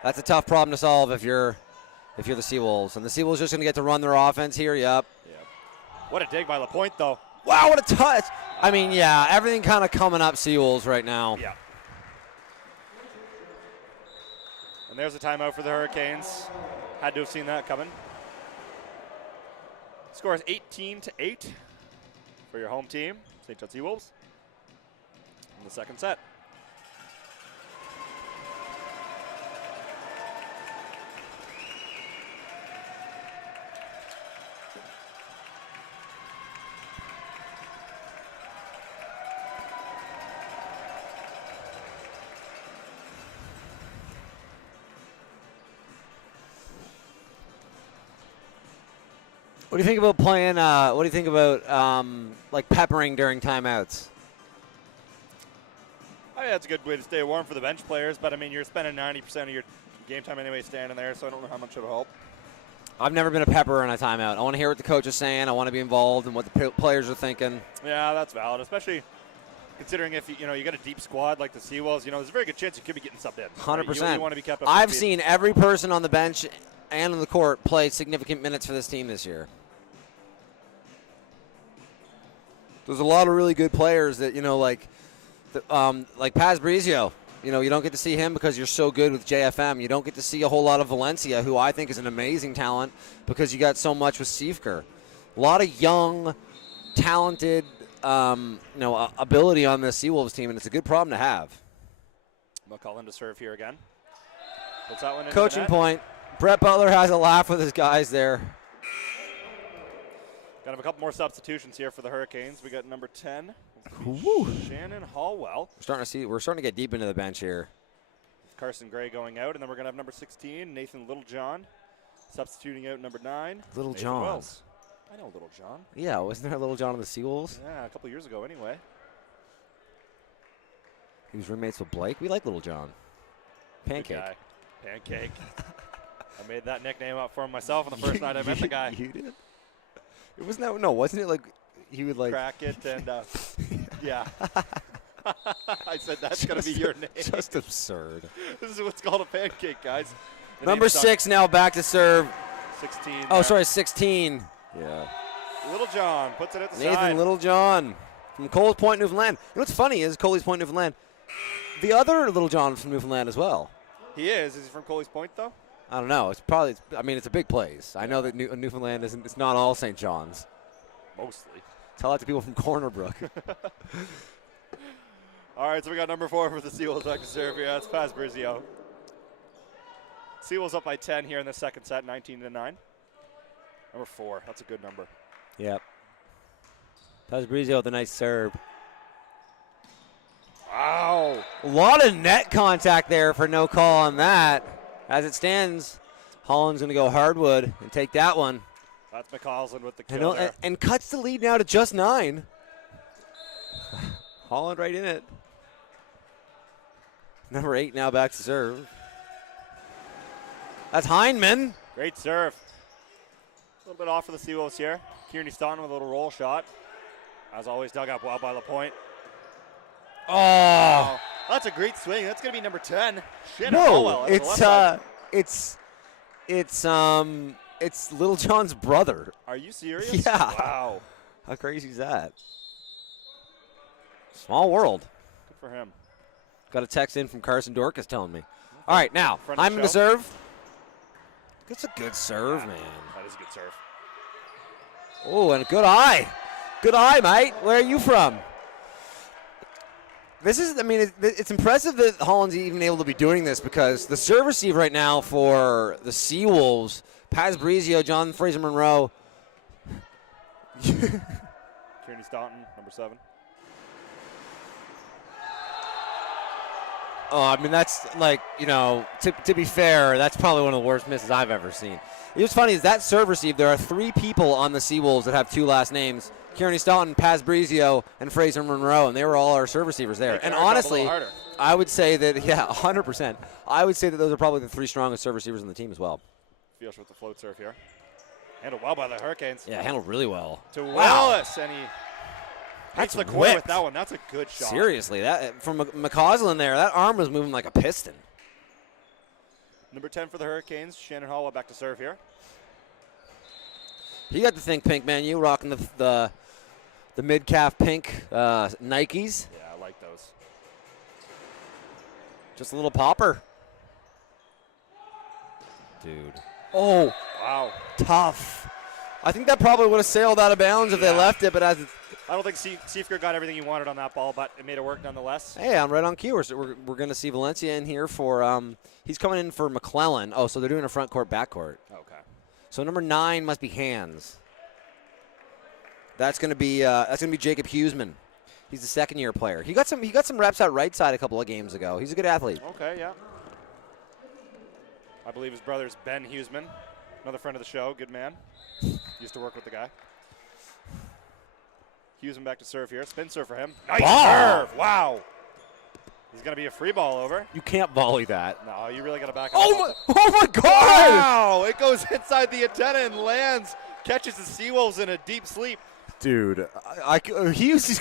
That's a tough problem to solve if you're the Seawolves. And the Seawolves just going to get to run their offense here. Yep. What a dig by LaPointe, though. Wow, what a touch. I mean, yeah, everything kind of coming up Seawolves right now. Yeah. And there's a timeout for the Hurricanes. Had to have seen that coming. Score is 18-8 for your home team, St. John Seawolves, in the second set. What do you think about playing? What do you think about like peppering during timeouts? I mean, that's a good way to stay warm for the bench players, but I mean, you're spending 90% of your game time anyway standing there, so I don't know how much it'll help. I've never been a pepper in a timeout. I want to hear what the coach is saying. I want to be involved in what the players are thinking. Yeah, that's valid, especially considering if you got a deep squad like the Seawolves. There's a very good chance you could be getting subbed in. 100%. You want to be kept up. I've seen every person on the bench and on the court play significant minutes for this team this year. There's a lot of really good players that like Paz Brizio. You don't get to see him because you're so good with JFM. You don't get to see a whole lot of Valencia, who I think is an amazing talent, because you got so much with Seifker. A lot of young, talented, ability on the Seawolves team, and it's a good problem to have. McCullen to serve here again. Puts that one into Coaching the net. point. Brett Butler has a laugh with his guys there. Got a couple more substitutions here for the Hurricanes. We got number 10, Shannon Hallwell. We're starting to get deep into the bench here. Carson Gray going out, and then we're going to have number 16, Nathan Littlejohn, substituting out number 9. Little Nathan John. Wells. I know Little John. Yeah, wasn't there a Little John on the Seawolves? Yeah, a couple years ago anyway. He was roommates with Blake. We like Little John. Pancake. Good guy. Pancake. I made that nickname up for him myself on the first night I met the guy. You did? It wasn't it like he would like crack it and yeah. I said that's going to be your name. Just absurd. This is what's called a pancake, guys. The number 6 now back to serve. 16. Oh, sorry, 16. Yeah. Little John puts it at the Nathan side. Littlejohn from Coles Point, Newfoundland. You know what's funny is Coley's Point, Newfoundland. The other Little John from Newfoundland as well. He is. Is he from Coley's Point, though? I don't know. It's probably. I mean, it's a big place. I know that Newfoundland isn't. It's not all St. John's. Mostly. Tell that to people from Corner Brook. All right, so we got number 4 for the Seawolves back to serve here. That's Paz Brizio. Seawolves up by 10 here in the second set, 19-9. Number 4, that's a good number. Yep. Paz Brizio with a nice serve. Wow. A lot of net contact there for no call on that. As it stands, Holland's going to go hardwood and take that one. That's McCausland with the kill there. And cuts the lead now to just 9. Holland right in it. Number 8 now back to serve. That's Heineman. Great serve. A little bit off for the Seawolves here. Kearney Staunton with a little roll shot. As always, dug up well by LaPointe. Oh. That's a great swing. That's going to be number 10. No, it's Little John's brother. Are you serious? Yeah. Wow. How crazy is that? Small world. Good for him. Got a text in from Carson Dorcas telling me. All right, now, I'm to serve. That's a good serve, man. That is a good serve. Oh, and a good eye. Good eye, mate. Where are you from? This is, I mean, it's impressive that Holland's even able to be doing this because the serve receive right now for the Seawolves, Paz Brizio, John Fraser Monroe. Kearney Staunton, number 7. Oh, I mean, that's like, you know, to be fair, that's probably one of the worst misses I've ever seen. What's funny is that serve receive, there are 3 people on the Seawolves that have 2 last names. Kearney Staunton, Paz Brizio, and Fraser Monroe, and they were all our serve receivers there. And honestly, I would say that, 100%. I would say that those are probably the 3 strongest serve receivers on the team as well. Fields with the float serve here. Handled well by the Hurricanes. Yeah, handled really well. To Wallace, and he hits the corner with that one. That's a good shot. Seriously, that from McCausland there, that arm was moving like a piston. Number 10 for the Hurricanes, Shannon Hallwell back to serve here. You got the Think Pink menu, rocking the mid-calf pink Nikes. Yeah, I like those. Just a little popper. Dude. Oh. Wow. Tough. I think that probably would have sailed out of bounds if they left it, but as it's, I don't think Seifker got everything he wanted on that ball, but it made it work nonetheless. Hey, I'm right on cue. We're going to see Valencia in here for he's coming in for McClellan. Oh, so they're doing a front court, back court. Okay. So number 9 must be Hands. That's going to be Jacob Huseman. He's a 2nd-year player. He got some reps out right side a couple of games ago. He's a good athlete. Okay, yeah. I believe his brother's Ben Huseman, another friend of the show, good man. Used to work with the guy. Huseman back to serve here. Spin serve for him. Nice serve. Wow. He's going to be a free ball over. You can't volley that. No, you really got to back up. Oh my God! Wow! It goes inside the antenna and lands. Catches the Seawolves in a deep sleep. Dude, he was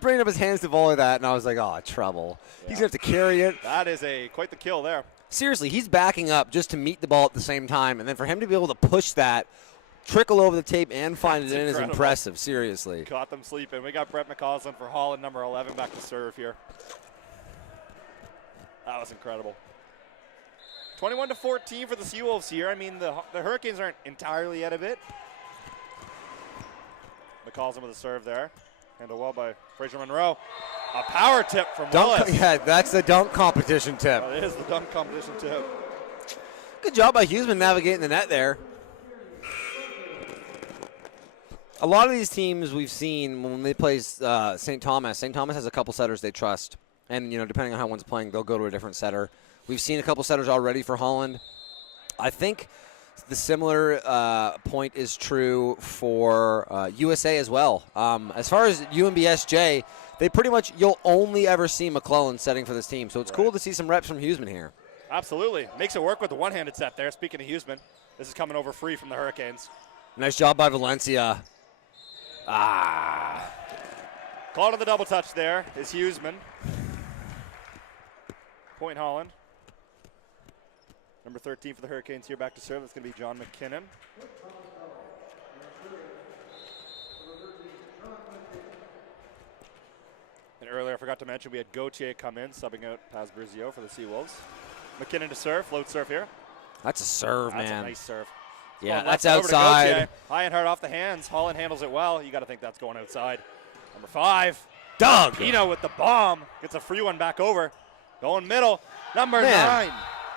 bringing up his hands to volley that, and I was like, oh, trouble. Yeah. He's going to have to carry it. That is quite the kill there. Seriously, he's backing up just to meet the ball at the same time, and then for him to be able to push that, trickle over the tape, and find it in is impressive, seriously. Caught them sleeping. We got Brett McCausland for Holland, number 11, back to serve here. That was incredible. 21-14 for the Seawolves here. I mean, the Hurricanes aren't entirely out of it. McCausland with a serve there. Handled well by Fraser Monroe. A power tip from Willis. Yeah, that's the dunk competition tip. It is the dunk competition tip. Good job by Huseman navigating the net there. A lot of these teams we've seen when they play St. Thomas has a couple setters they trust. And, you know, depending on how one's playing, they'll go to a different setter. We've seen a couple setters already for Holland. I think the similar point is true for USA as well. As far as UNBSJ, they pretty much, you'll only ever see McClellan setting for this team. So it's cool to see some reps from Huseman here. Absolutely. Makes it work with the one-handed set there. Speaking of Huseman, this is coming over free from the Hurricanes. Nice job by Valencia. Call to the double touch there is Huseman. Point Holland. Number 13 for the Hurricanes here back to serve. That's going to be John McKinnon. And earlier I forgot to mention we had Gauthier come in, subbing out Paz Brizio for the Seawolves. McKinnon to serve, float serve here. That's a serve, That's man. a nice serve. Yeah, Well, that's left over to outside. Gauthier. High and hard off the hands. Holland handles it well. You got to think that's going outside. Number 5. Doug. Pino with the bomb. Gets a free one back over. Going middle. Number Man, 9.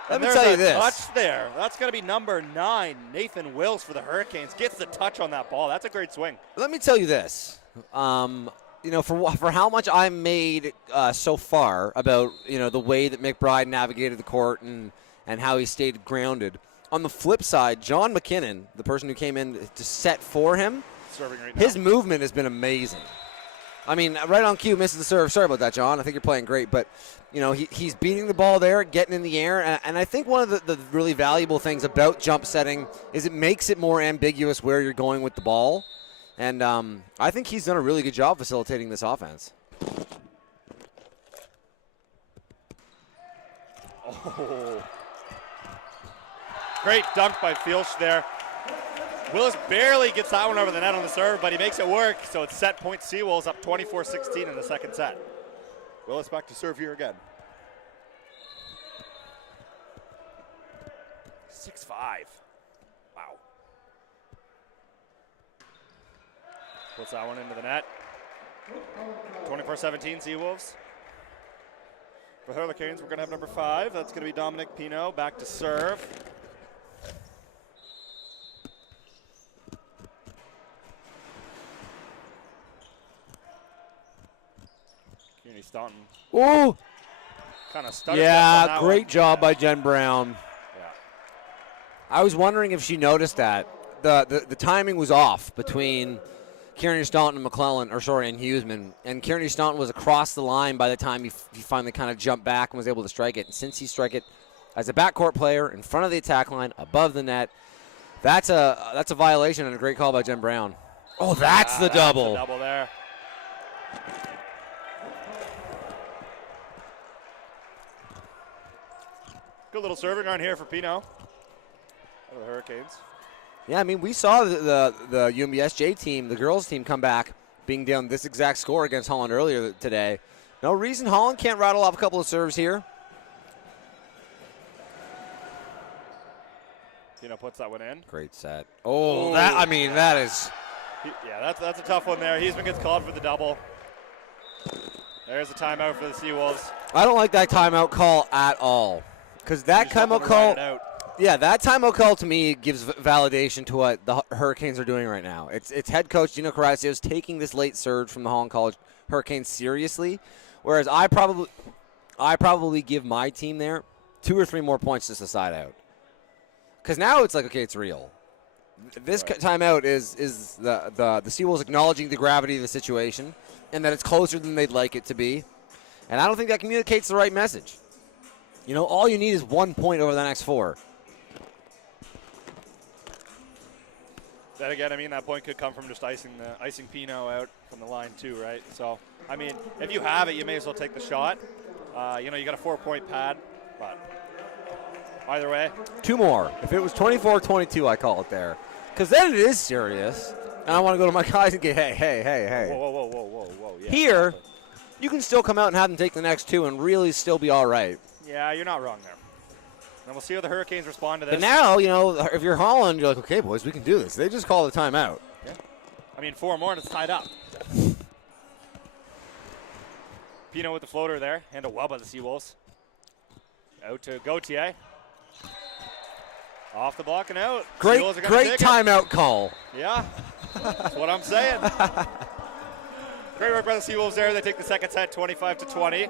let me And tell you there's a this. touch there. That's going to be number 9. Nathan Wills for the Hurricanes. Gets the touch on that ball. That's a great swing. Let me tell you this. You know, for how much I made so far about, you know, the way that McBride navigated the court and how he stayed grounded. On the flip side, John McKinnon, the person who came in to set for him, Serving right now. his movement has been amazing. I mean, right on cue, misses the serve. Sorry about that, John. I think you're playing great. But, you know, he's beating the ball there, getting in the air. And I think one of the really valuable things about jump setting is it makes it more ambiguous where you're going with the ball. And I think he's done a really good job facilitating this offense. Oh. Great dunk by Fielch there. Willis barely gets that one over the net on the serve, but he makes it work. So it's set point Seawolves up 24-16 in the second set. Willis back to serve here again. 6-5. Wow. Puts that one into the net. 24-17 Seawolves. For the Hurricanes, we're going to have number 5. That's going to be Dominic Pino back to serve. Kearney Staunton Ooh! kind of stuttered. Yeah, great job by Jen Brown. Yeah. I was wondering if she noticed that. The timing was off between Kearney Staunton and McClellan, and Huseman. And Kearney Staunton was across the line by the time he finally kind of jumped back and was able to strike it. And since he struck it as a backcourt player in front of the attack line, above the net, that's a violation and a great call by Jen Brown. Oh, that's the double. That's the double there. Good little serving run here for Pino. Out of the Hurricanes. Yeah, I mean, we saw the UNBSJ team, the girls team, come back being down this exact score against Holland earlier today. No reason Holland can't rattle off a couple of serves here. Pino puts that one in. Great set. Oh, that is... Yeah, that's a tough one there. Heisman gets called for the double. There's a timeout for the Seawolves. I don't like that timeout call at all. Because that timeout call... Yeah, that timeout call to me gives validation to what the Hurricanes are doing right now. It's head coach Gino Caracios taking this late surge from the Holland College Hurricanes seriously, whereas I probably give my team there 2 or 3 more points just to side out. Because now it's like, okay, it's real. This timeout is the Seawolves acknowledging the gravity of the situation and that it's closer than they'd like it to be. And I don't think that communicates the right message. You know, all you need is 1 point over the next 4. Then again, I mean, that point could come from just icing Pino out from the line too, right? So, I mean, if you have it, you may as well take the shot. You know, you got a 4-point pad, but either way. 2 more. If it was 24-22, I call it there. Because then it is serious. And I want to go to my guys and get, hey. Whoa. Yeah, Here, exactly. You can still come out and have them take the next 2 and really still be all right. Yeah, you're not wrong there. And we'll see how the Hurricanes respond to this. But now, you know, if you're Holland, you're like, okay, boys, we can do this. They just call the timeout. Yeah. I mean, 4 more and it's tied up. Pino with the floater there. Handled well by the Seawolves. Out to Gauthier. Off the block and out. Great timeout call. Yeah, that's what I'm saying. Great work by the Seawolves there. They take the second set 25-20.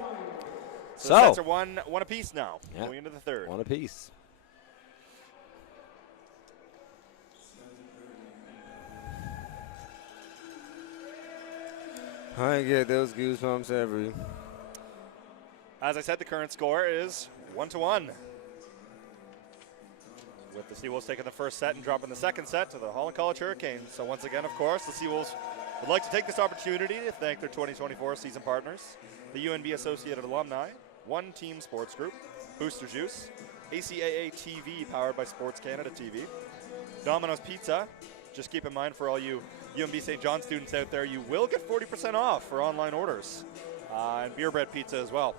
So the sets are one apiece now, going into the third. 1 apiece. I get those goosebumps every. As I said, the current score is 1-1. With the Seawolves taking the first set and dropping the second set to the Holland College Hurricanes. So once again, of course, the Seawolves would like to take this opportunity to thank their 2024 season partners, the UNB Associated Alumni, One Team Sports Group, Booster Juice, ACAA TV powered by Sports Canada TV, Domino's Pizza. Just keep in mind for all you UNB St. John students out there, you will get 40% off for online orders, and Beer Bread Pizza as well.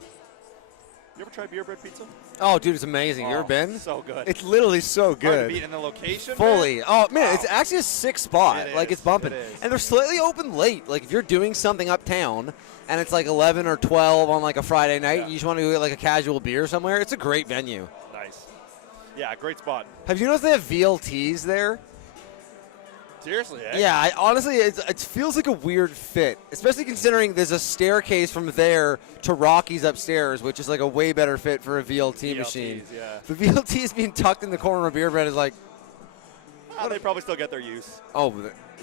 You ever tried beer bread pizza? Oh, dude, it's amazing. You ever been? So good. It's literally so Hard to good. beat in the location. Fully. Man. Oh, man, Wow. it's actually a sick spot. It It's is. bumping. It is. And they're slightly open late. Like, if you're doing something uptown and it's like 11 or 12 on like a Friday night, you just want to go get like a casual beer somewhere, it's a great venue. Nice. Yeah, great spot. Have you noticed they have VLTs there? Seriously, eh? Yeah, honestly, it feels like a weird fit, especially considering there's a staircase from there to Rocky's upstairs, which is like a way better fit for a VLT machine. Yeah. The VLT is being tucked in the corner of beer bread is like, They probably still get their use. oh,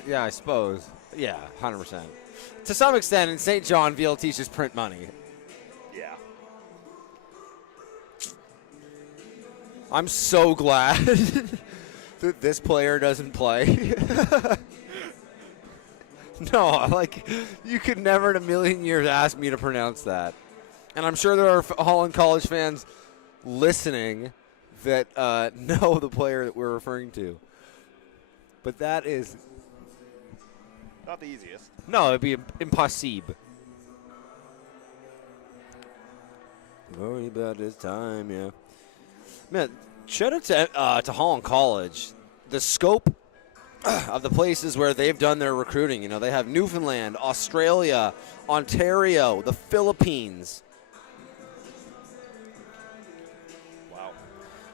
yeah, I suppose. Yeah, 100%. To some extent, in St. John, VLTs just print money. Yeah. I'm so glad that this player doesn't play. No, like, you could never in a million years ask me to pronounce that. And I'm sure there are Holland College fans listening that know the player that we're referring to. But that is... Not the easiest. No, it'd be impossible. Worry about this time, yeah. Man, shout out to Holland College. The scope of the places where they've done their recruiting. You know, they have Newfoundland, Australia, Ontario, the Philippines. Wow.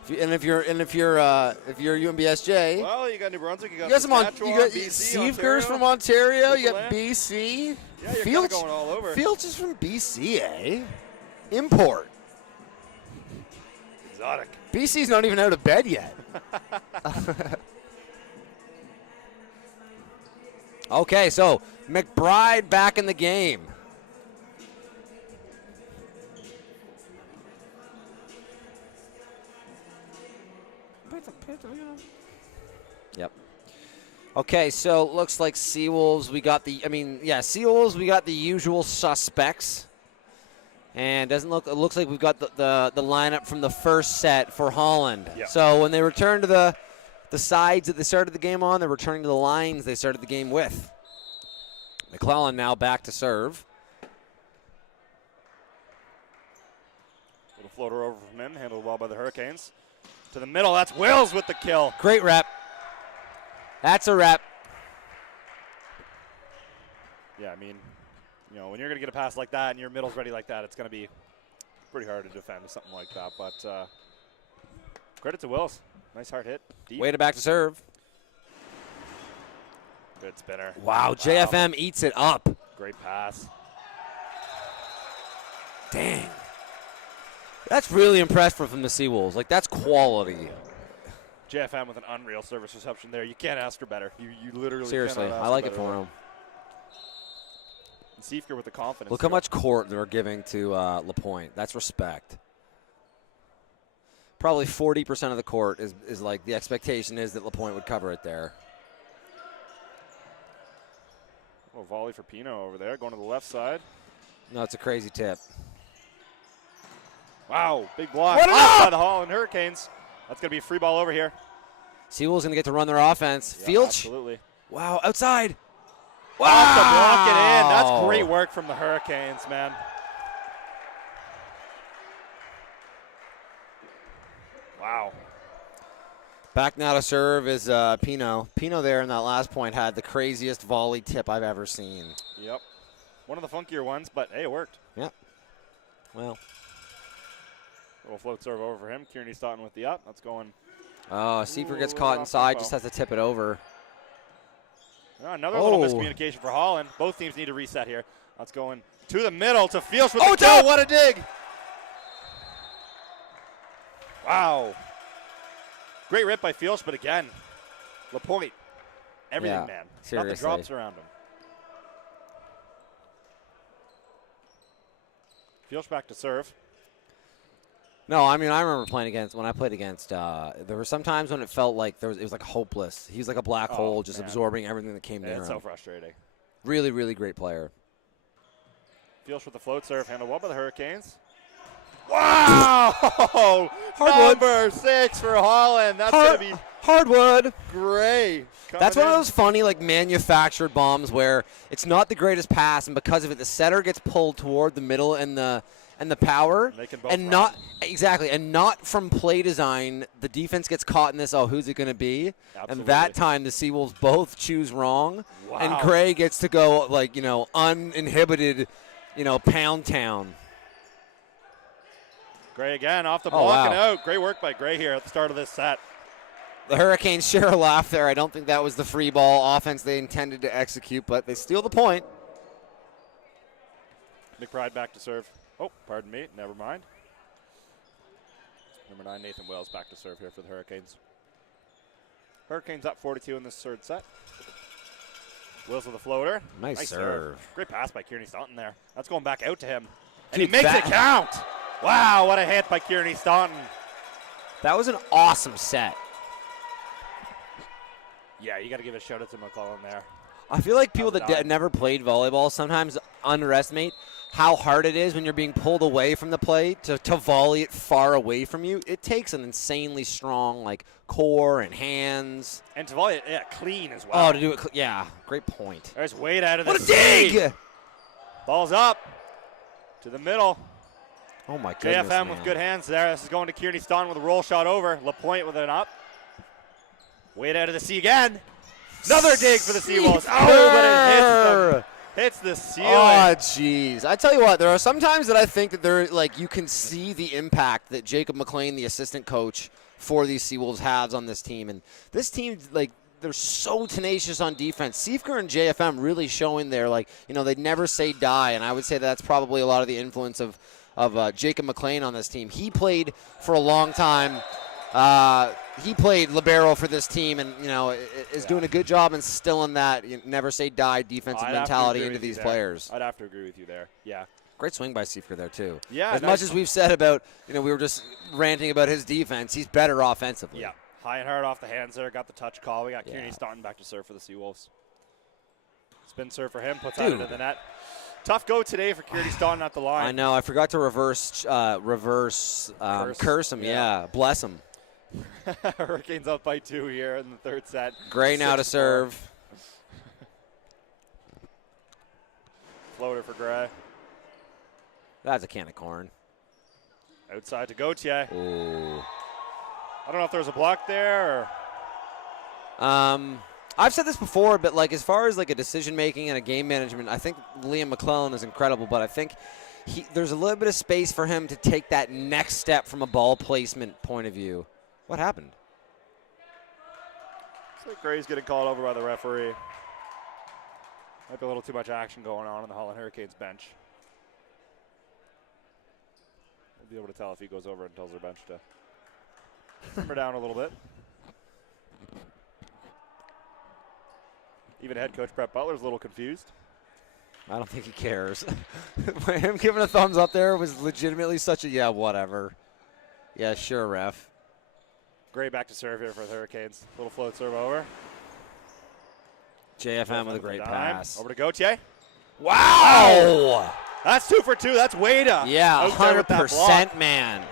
If you're UNBSJ, Well, you got New Brunswick, you got you got BC, Seafkers from Ontario, you got Newfoundland. BC. Yeah, you're kinda Fields going all over. Fields is from BC, eh? Import. Exotic. BC's not even out of bed yet. Okay, so McBride back in the game. Yep. Okay, so it looks like Seawolves, Seawolves, we got the usual suspects. And it looks like we've got the lineup from the first set for Holland. Yep. So when they return to the sides that they started the game on, they're returning to the lines they started the game with. McClellan now back to serve. Little floater over from him, handled well by the Hurricanes. To the middle, that's Wills with the kill. Great rep. That's a rep. Yeah, I mean, you know, when you're going to get a pass like that and your middle's ready like that, it's going to be pretty hard to defend with something like that. But credit to Wills. Nice hard hit. Deep. Way to back to serve. Good spinner. Wow, JFM eats it up. Great pass. Dang. That's really impressive from the Seawolves. Like, that's quality. JFM with an unreal service reception there. You can't ask for better. You literally Seriously, cannot ask I like for it better. for him. And Seifker with the confidence. Look how too. much court they're giving to LaPointe. That's respect. Probably 40% of the court is like the expectation is that LaPointe would cover it there. Little volley for Pino over there, going to the left side. No, it's a crazy tip. Wow, big block. What Off up? by the Holland Hurricanes. That's going to be a free ball over here. Seawolves going to get to run their offense. Yeah, Fielch. absolutely. Wow, outside. Off to block it in. That's great work from the Hurricanes, man. Wow. Back now to serve is Pino. Pino there in that last point had the craziest volley tip I've ever seen. Yep. One of the funkier ones, but hey, it worked. Yep. Well. Little float serve over for him. Kearney Stoughton with the up. That's going. Oh, Seifert gets Ooh, caught off inside, tempo. just has to tip it over. Another little Oh. miscommunication for Holland. Both teams need to reset here. That's going to the middle to Fields with Oh, the it's kill. up! What a dig. Wow. Great rip by Fields, but again, LaPointe. Everything, Yeah, man. seriously. Nothing drops around him. Fields back to serve. No, I mean, I remember playing against, when I played against, there were some times when it felt like it was like hopeless. He was like a black hole, just man. absorbing everything that came near It's him. so frustrating. Really, really great player. Fields with the float serve, handled well by the Hurricanes. Wow! Hardwood. Number 6 for Holland. That's going to be Hardwood. great. That's Coming one of in. those funny, like, manufactured bombs where it's not the greatest pass, and because of it, the setter gets pulled toward the middle, and the and the power, They can both and run. not from play design. The defense gets caught in this. Oh, who's it going to be? Absolutely. And that time the Seawolves both choose wrong, Wow. and Gray gets to go uninhibited, pound town. Gray again off the Oh, block and wow. out. Great work by Gray here at the start of this set. The Hurricanes share a laugh there. I don't think that was the free ball offense they intended to execute, but they steal the point. McBride back to serve. Oh, pardon me. Never mind. Number 9, Nathan Wells back to serve here for the Hurricanes. Hurricanes up 42 in this third set. Wills with a floater. Nice serve. Great pass by Kearney Staunton there. That's going back out to him. And Dude, he makes it count. Wow, what a hit by Kearney Staunton. That was an awesome set. Yeah, you got to give a shout out to McClellan there. I feel like people That was that never played volleyball sometimes underestimate how hard it is when you're being pulled away from the play to volley it far away from you. It takes an insanely strong core and hands. And to volley it, clean as well. Oh, to do it, great point. There's Wade out of the What a dig! Ball's up to the middle. Oh my goodness, JFM man. with good hands there. This is going to Kearney Staunton with a roll shot over. LaPointe with an up. Wade out of the sea again. Another dig for the Seawolves. Oh, but it hits them. Hits the ceiling. Oh, jeez. I tell you what, there are some times that I think that they're you can see the impact that Jacob McLean, the assistant coach for these Seawolves, has on this team. And this team, they're so tenacious on defense. Siefker and JFM really showing their, they never say die. And I would say that's probably a lot of the influence of Jacob McLean on this team. He played for a long time. He played libero for this team, and is doing a good job instilling that never say die defensive mentality into these players. I'd have to agree with you there. Yeah. Great swing by Siefker there too. Yeah. As much as we've said about, we were just ranting about his defense, he's better offensively. Yeah. High and hard off the hands there. Got the touch call. We got Kearney Staunton back to serve for the Seawolves. Spin serve for him. Puts out into the net. Tough go today for Kearney Staunton at the line. I know. I forgot to reverse curse him. Yeah. Bless him. Hurricanes up by 2 here in the third set. Gray now to serve. Floater for Gray. That's a can of corn. Outside to Gauthier. Ooh. I don't know if there's a block there or. I've said this before, but as far as a decision making and a game management, I think Liam McClellan is incredible, but I think there's a little bit of space for him to take that next step from a ball placement point of view. What happened? Looks like Gray's getting called over by the referee. Might be a little too much action going on the Holland Hurricanes bench. We'll be able to tell if he goes over and tells their bench to simmer down a little bit. Even head coach Brett Butler's a little confused. I don't think he cares. Him giving a thumbs up there was legitimately such a whatever. Yeah, sure, ref. Gray back to serve here for the Hurricanes. Little float serve over. JFM with a great pass. Over to Gauthier. Wow! That's 2 for 2. That's Wada. Yeah, 100%, man.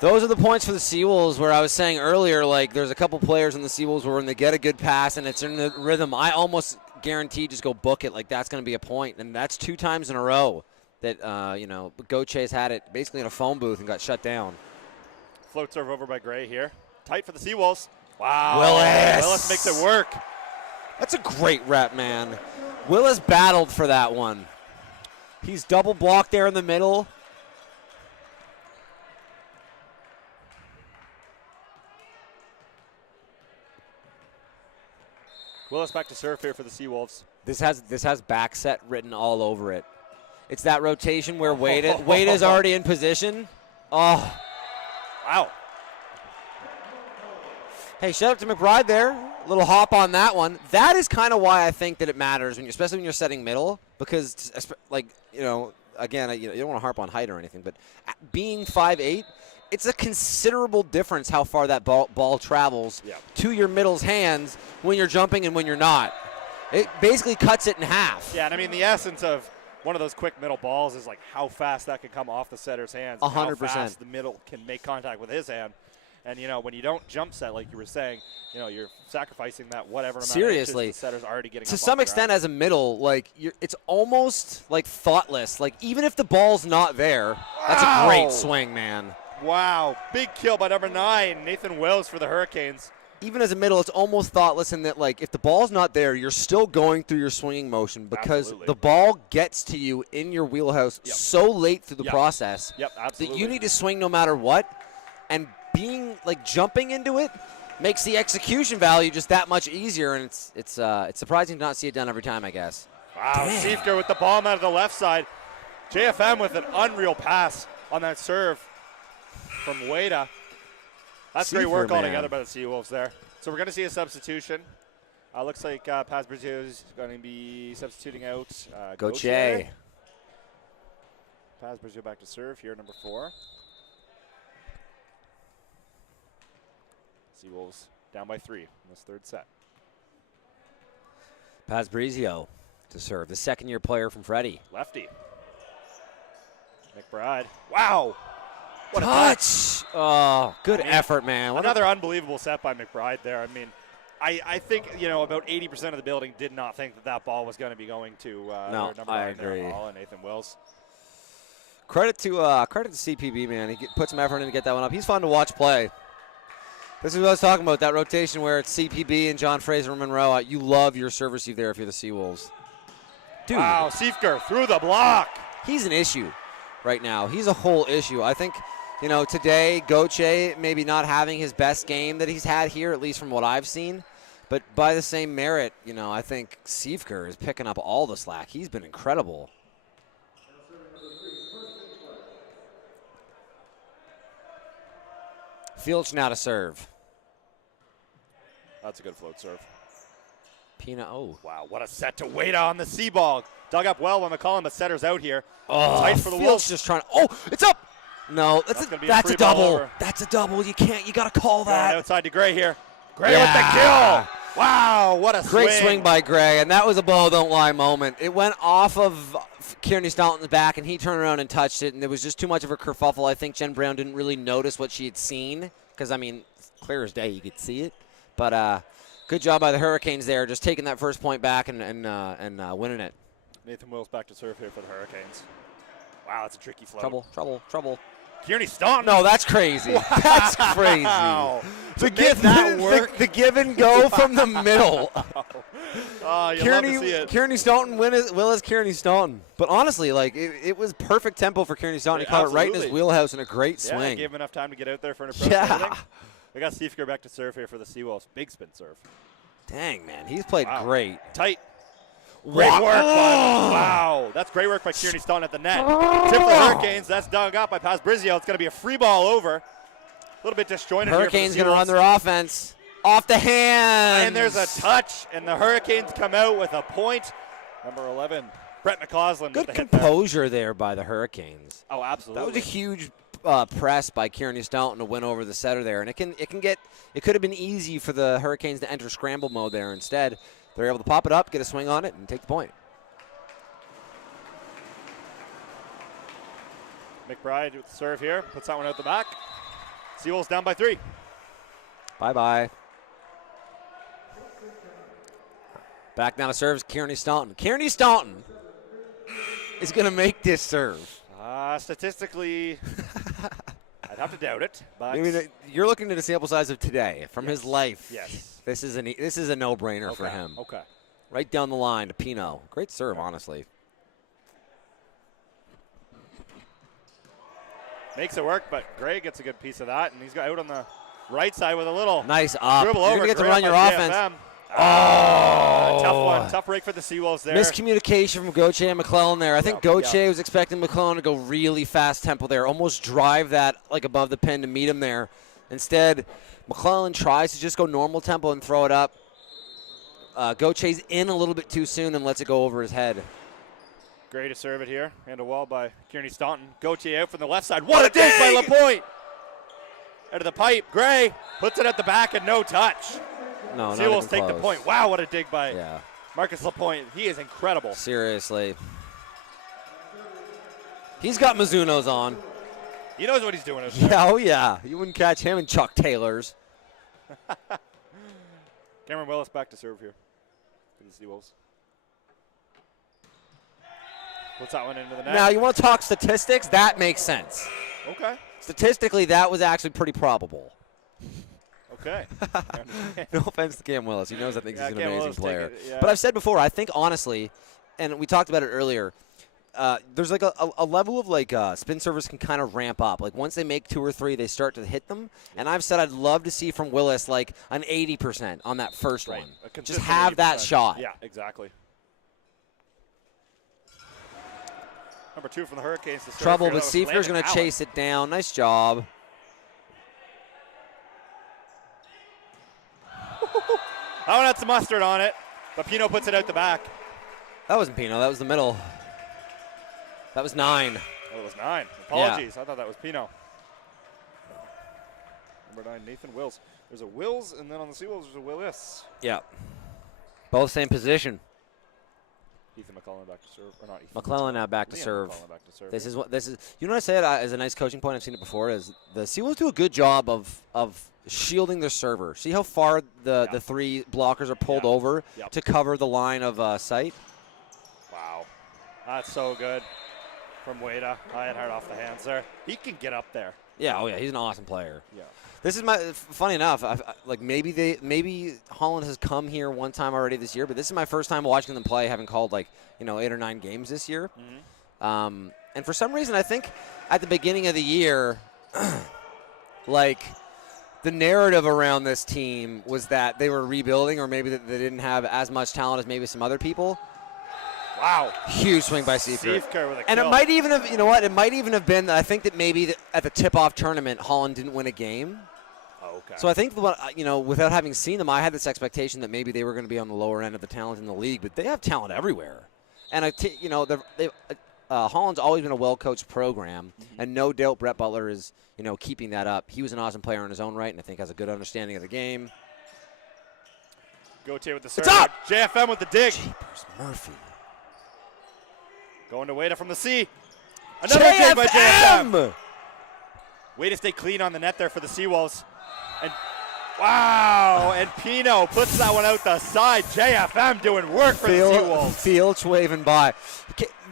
Those are the points for the Seawolves where I was saying earlier, there's a couple players in the Seawolves where when they get a good pass and it's in the rhythm, I almost guarantee just go book it. That's going to be a point. And that's 2 times in a row that, Gautier's had it basically in a phone booth and got shut down. Float serve over by Gray here. Tight for the Seawolves. Wow. Willis makes it work. That's a great rep, man. Willis battled for that one. He's double blocked there in the middle. Willis back to serve here for the Seawolves. This has back set written all over it. It's that rotation where Wade is already in position. Oh. Wow. Hey, shout out to McBride there. A little hop on that one. That is kind of why I think that it matters, especially when you're setting middle, because, again, you don't want to harp on height or anything, but being 5'8", it's a considerable difference how far that ball travels to your middle's hands when you're jumping and when you're not. It basically cuts it in half. Yeah, and the essence of one of those quick middle balls is how fast that can come off the setter's hands. 100%. How fast the middle can make contact with his hand. And, you know, when you don't jump set, like you were saying, you know, you're sacrificing that whatever amount Seriously. of inches the setter's already getting To up some off the extent, ground. as a middle, like it's almost like thoughtless. Like even if the ball's not there, that's a great swing, man. Wow, big kill by number 9, Nathan Wills for the Hurricanes. Even as a middle, it's almost thoughtless in that, like, if the ball's not there, you're still going through your swinging motion because Absolutely. the ball gets to you in your wheelhouse so late through the process Absolutely. that you need to swing no matter what. And being, like, jumping into it makes the execution value just that much easier, and it's surprising to not see it done every time, I guess. Wow, Siefker with the bomb out of the left side. JFM with an unreal pass on that serve from Wada. That's great work altogether by the Seawolves there. So we're going to see a substitution. Looks like Paz Brazil is going to be substituting out Gauthier. Paz Brazil back to serve here, number 4. Seawolves down by 3 in this third set. Paz Brizio to serve, the second-year player from Freddie. Lefty. McBride. Wow. What touch! Oh, good effort, man. Another unbelievable set by McBride there. I mean, I think, you know, about 80% of the building did not think that that ball was going to be going to no, number 9 I agree. there, Holland, Nathan Wills. Credit to CPB, man. He put some effort in to get that one up. He's fun to watch play. This is what I was talking about, that rotation where it's CPB and John Fraser and Monroe. You love your serve receive there if you're the Seawolves. Dude. Wow, Siefker through the block. He's an issue right now. He's a whole issue. I think, you know, today, Gauthier maybe not having his best game that he's had here, at least from what I've seen. But by the same merit, you know, I think Siefker is picking up all the slack. He's been incredible. Fields now to serve. That's a good float serve. Pina, oh. Wow, what a set to Wada on the C ball. Dug up well by McCollum, but setter's out here. Oh, tight for the Fields Wolves. just trying to, oh, it's up. No, that's a double. Over. That's a double. You got to call that. Going outside to Gray here. Gray with the kill. Wow, what a Great swing by Gray, and that was a ball don't lie moment. It went off of Kearney Staunton's back, and he turned around and touched it, and there was just too much of a kerfuffle. I think Jen Brown didn't really notice what she had seen because, I mean, clear as day, you could see it. But good job by the Hurricanes there, just taking that first point back and winning it. Nathan Wills back to serve here for the Hurricanes. Wow, that's a tricky float. Trouble. Kearney Staunton. No, that's crazy. Wow. That's crazy. The give and go from the middle. Love to see it. Kearney Staunton Willis Kearney Staunton. But honestly, like it was perfect tempo for Kearney Staunton. He caught it right in his wheelhouse in a great swing. Yeah, gave him enough time to get out there for an approach. We got Siefker back to serve here for the Seawolves. Big spin serve. Dang, man. He's played great. Tight. Great work. Wow. That's great work by Kearney Staunton at the net. Tip for the Hurricanes. That's dug up by Paz Brizio. It's going to be a free ball over. A little bit disjointed Hurricanes here. Hurricanes going to run their offense. Off the hand. And there's a touch, and the Hurricanes come out with a point. Number 11, Brett McCausland. Good with the composure there by the Hurricanes. Oh, absolutely. That was a huge press by Kearney Staunton to win over the setter there, and it could have been easy for the Hurricanes to enter scramble mode there. Instead, they're able to pop it up, get a swing on it, and take the point. McBride with the serve here, puts that one out the back. Seawolves down by 3. Bye-bye. Back now to serve Kearney Staunton. Kearney Staunton is going to make this serve. Statistically, I'd have to doubt it. But you're looking at a sample size of today from his life. Yes. This is a no-brainer for him. Okay. Right down the line to Pino. Great serve, honestly. Makes it work, but Gray gets a good piece of that, and he's got out on the right side with a little nice up. dribble You're over. Gonna get to Gray run your offense. JFM. Oh, tough one. Tough break for the Seawolves there. Miscommunication from Gauthier and McClellan there. I think Gauthier was expecting McClellan to go really fast tempo there, almost drive that like above the pin to meet him there. Instead, McClellan tries to just go normal tempo and throw it up. Gauthier's in a little bit too soon and lets it go over his head. Gray to serve it here. Handle well by Kearney Staunton. Gauthier out from the left side. What a dig by LaPointe. Out of the pipe. Gray puts it at the back and no touch. No, Seawolves take the point. Wow, what a dig by Yeah. Marcus LaPointe. He is incredible. Seriously. He's got Mizuno's on. He knows what he's doing out there. Yeah, oh yeah. You wouldn't catch him in Chuck Taylor's. Cameron Willis back to serve here for the Seawolves. Puts that one into the net. Now, you want to talk statistics? That makes sense. Okay. Statistically, that was actually pretty probable. Okay. No offense to Cam Willis. He knows I think he's an Cam amazing Willis player. yeah. But I've said before, I think honestly, and we talked about it earlier, there's like a level of like spin servers can kind of ramp up. Like once they make 2 or 3, they start to hit them. And I've said I'd love to see from Willis like an 80% on that first one. Just have 80%. that shot. Yeah, exactly. Number 2 from the Hurricanes. To Trouble, here. but Seifker's going to chase it down. Nice job. That one had some mustard on it, but Pino puts it out the back. That wasn't Pino. That was the middle. That was 9. Oh, it was 9. Apologies. I thought that was Pino. Number 9, Nathan Wills. There's a Wills, and then on the Seawolves, there's a Willis. Yeah. Both same position. Ethan McClellan back to serve. Or not Ethan. McClellan now back to Liam serve. McClellan back to serve. This is what this is. You know what I said as a nice coaching point? I've seen it before. Is the Seawolves do a good job of shielding their server. See how far the 3 blockers are pulled over to cover the line of sight. Wow, that's so good from Wada. I had hard off the hands there. He can get up there. Yeah. Oh yeah. He's an awesome player. Yeah. This is my funny enough. Like maybe Holland has come here one time already this year, but this is my first time watching them play, having called 8 or 9 games this year. Mm-hmm. And for some reason, I think at the beginning of the year, like the narrative around this team was that they were rebuilding, or maybe that they didn't have as much talent as maybe some other people. Wow. Huge swing by Seifker. Seifker with a And kill. it might even have, it might even have been, I think that maybe at the tip-off tournament, Holland didn't win a game. Okay. So I think, without having seen them, I had this expectation that maybe they were going to be on the lower end of the talent in the league, but they have talent everywhere. And, Holland's always been a well-coached program, and no doubt Brett Butler is, keeping that up. He was an awesome player in his own right, and I think has a good understanding of the game. Gauthier with the serve. It's up! JFM with the dig. Jeepers Murphy. Going to Wada from the C. Another dig by JFM. Way to stay clean on the net there for the Seawolves. And wow, and Pino puts that one out the side. JFM doing work for the Seawolves. Fields waving by.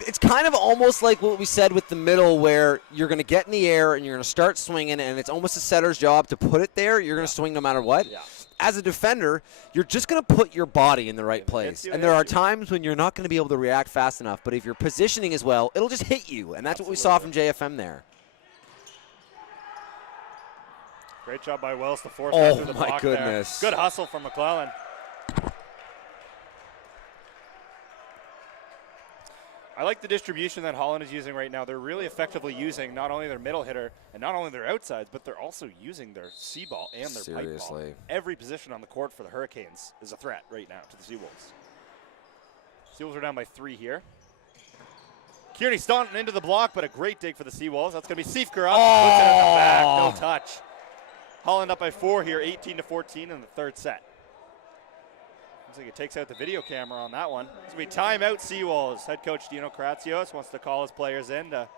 It's kind of almost like what we said with the middle, where you're going to get in the air and you're going to start swinging, and it's almost a setter's job to put it there. You're going to swing no matter what. Yeah. As a defender, you're just going to put your body in the right place. And there are times when you're not going to be able to react fast enough, but if your positioning is well, it'll just hit you, and that's what we saw from JFM there. Great job by Wells to force that through the block my goodness. There. Good hustle from McClellan. I like the distribution that Holland is using right now. They're really effectively using not only their middle hitter and not only their outsides, but they're also using their C-ball and their pipe ball. Every position on the court for the Hurricanes is a threat right now to the Seawolves. Seawolves are down by 3 here. Kearney stunting into the block, but a great dig for the Seawolves. That's going to be Seifker up. Puts it in the back. No touch. Holland up by 4 here, 18-14 in the 3rd set. Looks like it takes out the video camera on that one. It's going to be timeout Seawolves. Head coach Dino Karatsios wants to call his players in to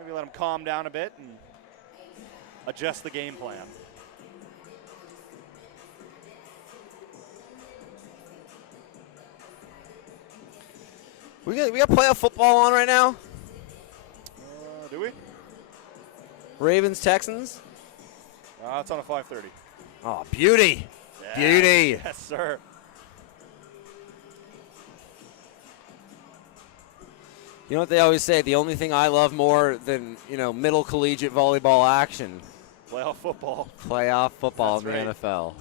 maybe let them calm down a bit and adjust the game plan. We got playoff football on right now? Do we? Ravens, Texans? It's on a 5:30. Oh, beauty. Yeah. Beauty. Yes, sir. You know what they always say? The only thing I love more than, middle collegiate volleyball action. Playoff football. Playoff football That's in the right. NFL.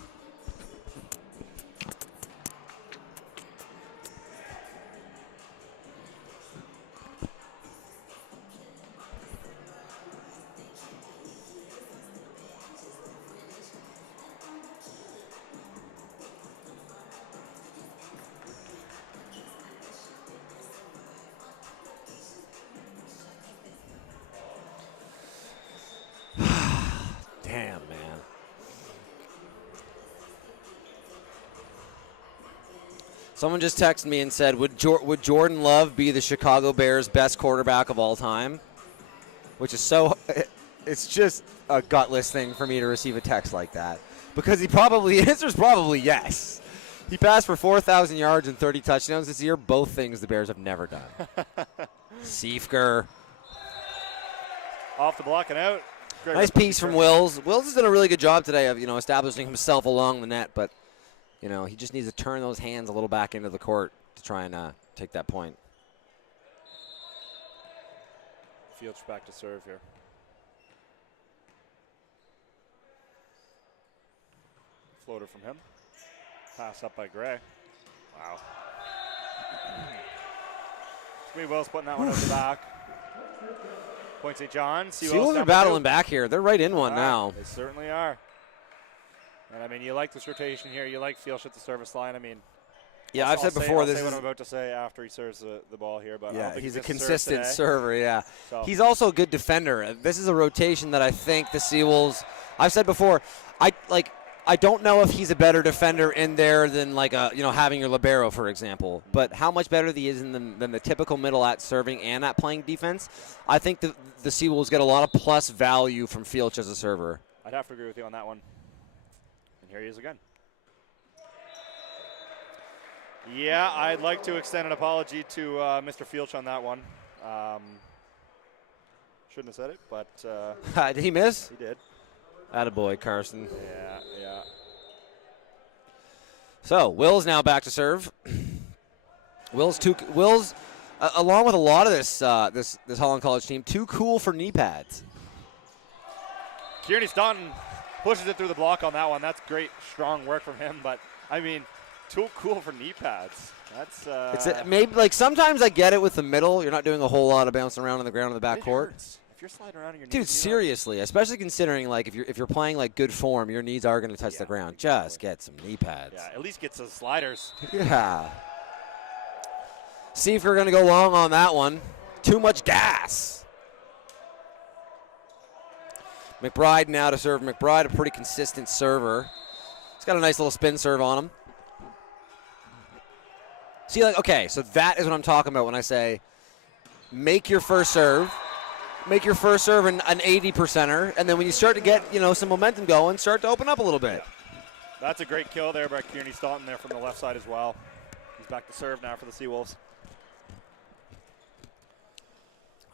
Damn, man. Someone just texted me and said, would Jordan Love be the Chicago Bears' best quarterback of all time? which is so – it's just a gutless thing for me to receive a text like that because the answer is probably yes. He passed for 4,000 yards and 30 touchdowns this year, both things the Bears have never done. Siefker. Off the block and out. Great nice piece from Wills. Wills has done a really good job today of, establishing himself along the net, but, he just needs to turn those hands a little back into the court to try and take that point. Fields back to serve here. Floater from him. Pass up by Gray. Wow. Sweet Wills putting that one out the back. Point St. John. Seawolves are battling back here. They're right in one now. They certainly are. And, I mean, you like this rotation here. You like Fields at the service line. I mean, yeah, I've said before I'll this say is what I'm about to say after he serves the ball here. But yeah, I don't think he's a gonna consistent serve server, yeah. So. He's also a good defender. This is a rotation that I think the Seawolves, I've said before, I don't know if he's a better defender in there than having your libero, for example. But how much better he is than the typical middle at serving and at playing defense, I think the Seawolves get a lot of plus value from Fields as a server. I'd have to agree with you on that one. And here he is again. Yeah, I'd like to extend an apology to Mr. Fields on that one. Shouldn't have said it, but did he miss? He did. Attaboy, Carson. Yeah. So, Will's now back to serve. Will's, along with a lot of this Holland College team, too cool for knee pads. Kearney Staunton pushes it through the block on that one. That's great, strong work from him. But, I mean, too cool for knee pads. That's maybe sometimes I get it with the middle. You're not doing a whole lot of bouncing around on the ground in the backcourt. If you're sliding around on your knees, dude, seriously, especially considering if you're playing good form, your knees are going to touch the ground. Exactly. Just get some knee pads. Yeah, at least get some sliders. Yeah. See if we're going to go long on that one. Too much gas. McBride now to serve. McBride, a pretty consistent server. He's got a nice little spin serve on him. See, okay, so that is what I'm talking about when I say make your first serve. Make your first serve an 80%er, and then when you start to get, some momentum going, start to open up a little bit. That's a great kill there by Kearney Staunton there from the left side as well. He's back to serve now for the Seawolves.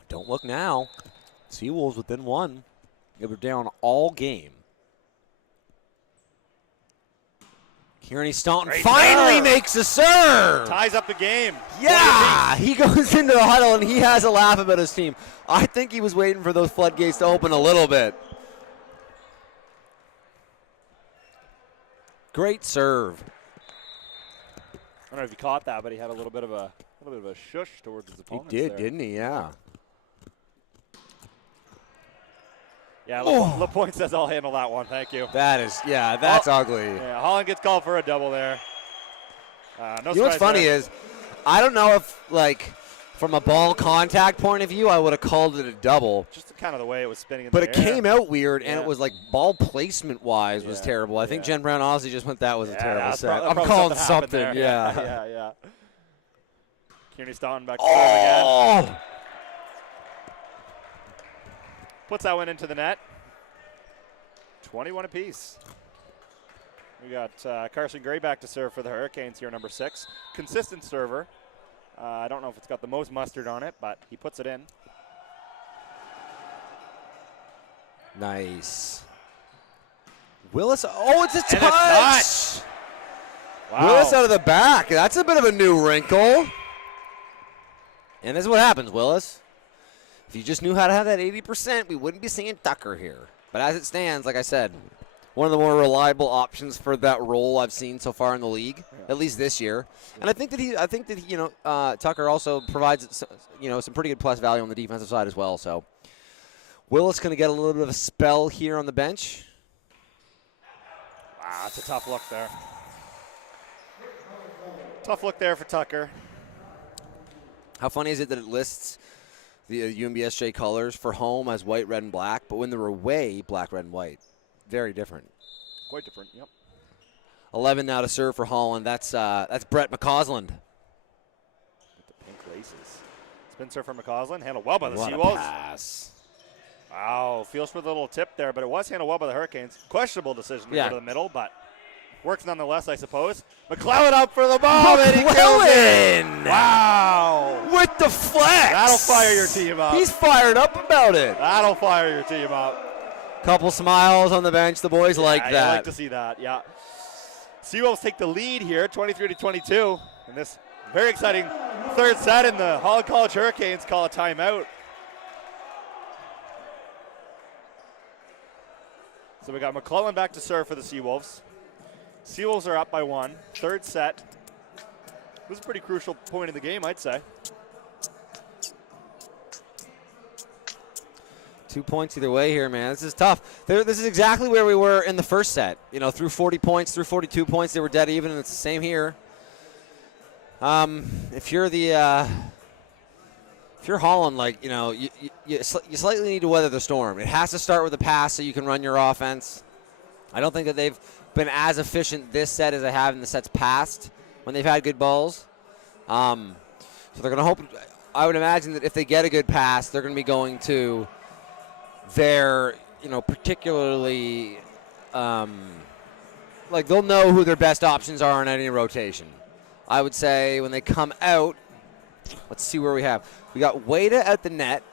Don't look now. Seawolves within one. They were down all game. Kearney Staunton finally makes a serve. Ties up the game. Yeah, he goes into the huddle and he has a laugh about his team. I think he was waiting for those floodgates to open a little bit. Great serve. I don't know if you caught that, but he had a little bit of a shush towards his opponents. He did, there. didn't he? Yeah. Yeah, LaPointe says I'll handle that one. Thank you. That's ugly. Yeah, Holland gets called for a double there. You know what's funny is, I don't know if, from a ball contact point of view, I would have called it a double. Just kind of the way it was spinning in but the it air. Came out weird, and it was ball placement-wise was terrible. I think Jen Brown honestly just went, that was a terrible set. I'm calling something. Yeah. Kearney Staunton back to serve again. Puts that one into the net. 21 apiece. We got Carson Gray back to serve for the Hurricanes here, number 6. Consistent server. I don't know if it's got the most mustard on it, but he puts it in. Nice. Willis. Oh, it's a touch. Wow. Willis out of the back. That's a bit of a new wrinkle. And this is what happens, Willis. If you just knew how to have that 80%, we wouldn't be seeing Tucker here. But as it stands, like I said, one of the more reliable options for that role I've seen so far in the league, at least this year. And I think that Tucker also provides some pretty good plus value on the defensive side as well. So Willis going to get a little bit of a spell here on the bench. Wow, that's a tough look there. Tough look there for Tucker. How funny is it that it lists the UNBSJ colors for home as white, red, and black, but when they're away, black, red, and white? Very different. Quite different, yep. 11 now to serve for Holland. That's Brett McCausland. With the pink laces. Spin serve for McCausland. Handled well by the What Seawolves. a pass. Wow, feels with a little tip there, but it was handled well by the Hurricanes. Questionable decision to go to the middle, but works nonetheless, I suppose. McClellan up for the ball, and he kills it. Wow. With the flex. That'll fire your team up. He's fired up about it. That'll fire your team up. Couple smiles on the bench. The boys like that. I like to see that, yeah. Seawolves take the lead here, 23-22, in this very exciting third set, and the Holland College Hurricanes call a timeout. So we got McClellan back to serve for the Seawolves. Seawolves are up by 1. Third set. This was a pretty crucial point in the game, I'd say. 2 points either way here, man. This is tough. This is exactly where we were in the first set. You know, through 40 points, through 42 points, they were dead even, and it's the same here. If you're Holland, like, you know, you slightly need to weather the storm. It has to start with a pass so you can run your offense. I don't think that they've been as efficient this set as they have in the sets past when they've had good balls. So they're going to hope. I would imagine that if they get a good pass, they're going to be going to their, you know, particularly, like, they'll know who their best options are in any rotation. I would say when they come out, let's see where we have. We got Wada at the net,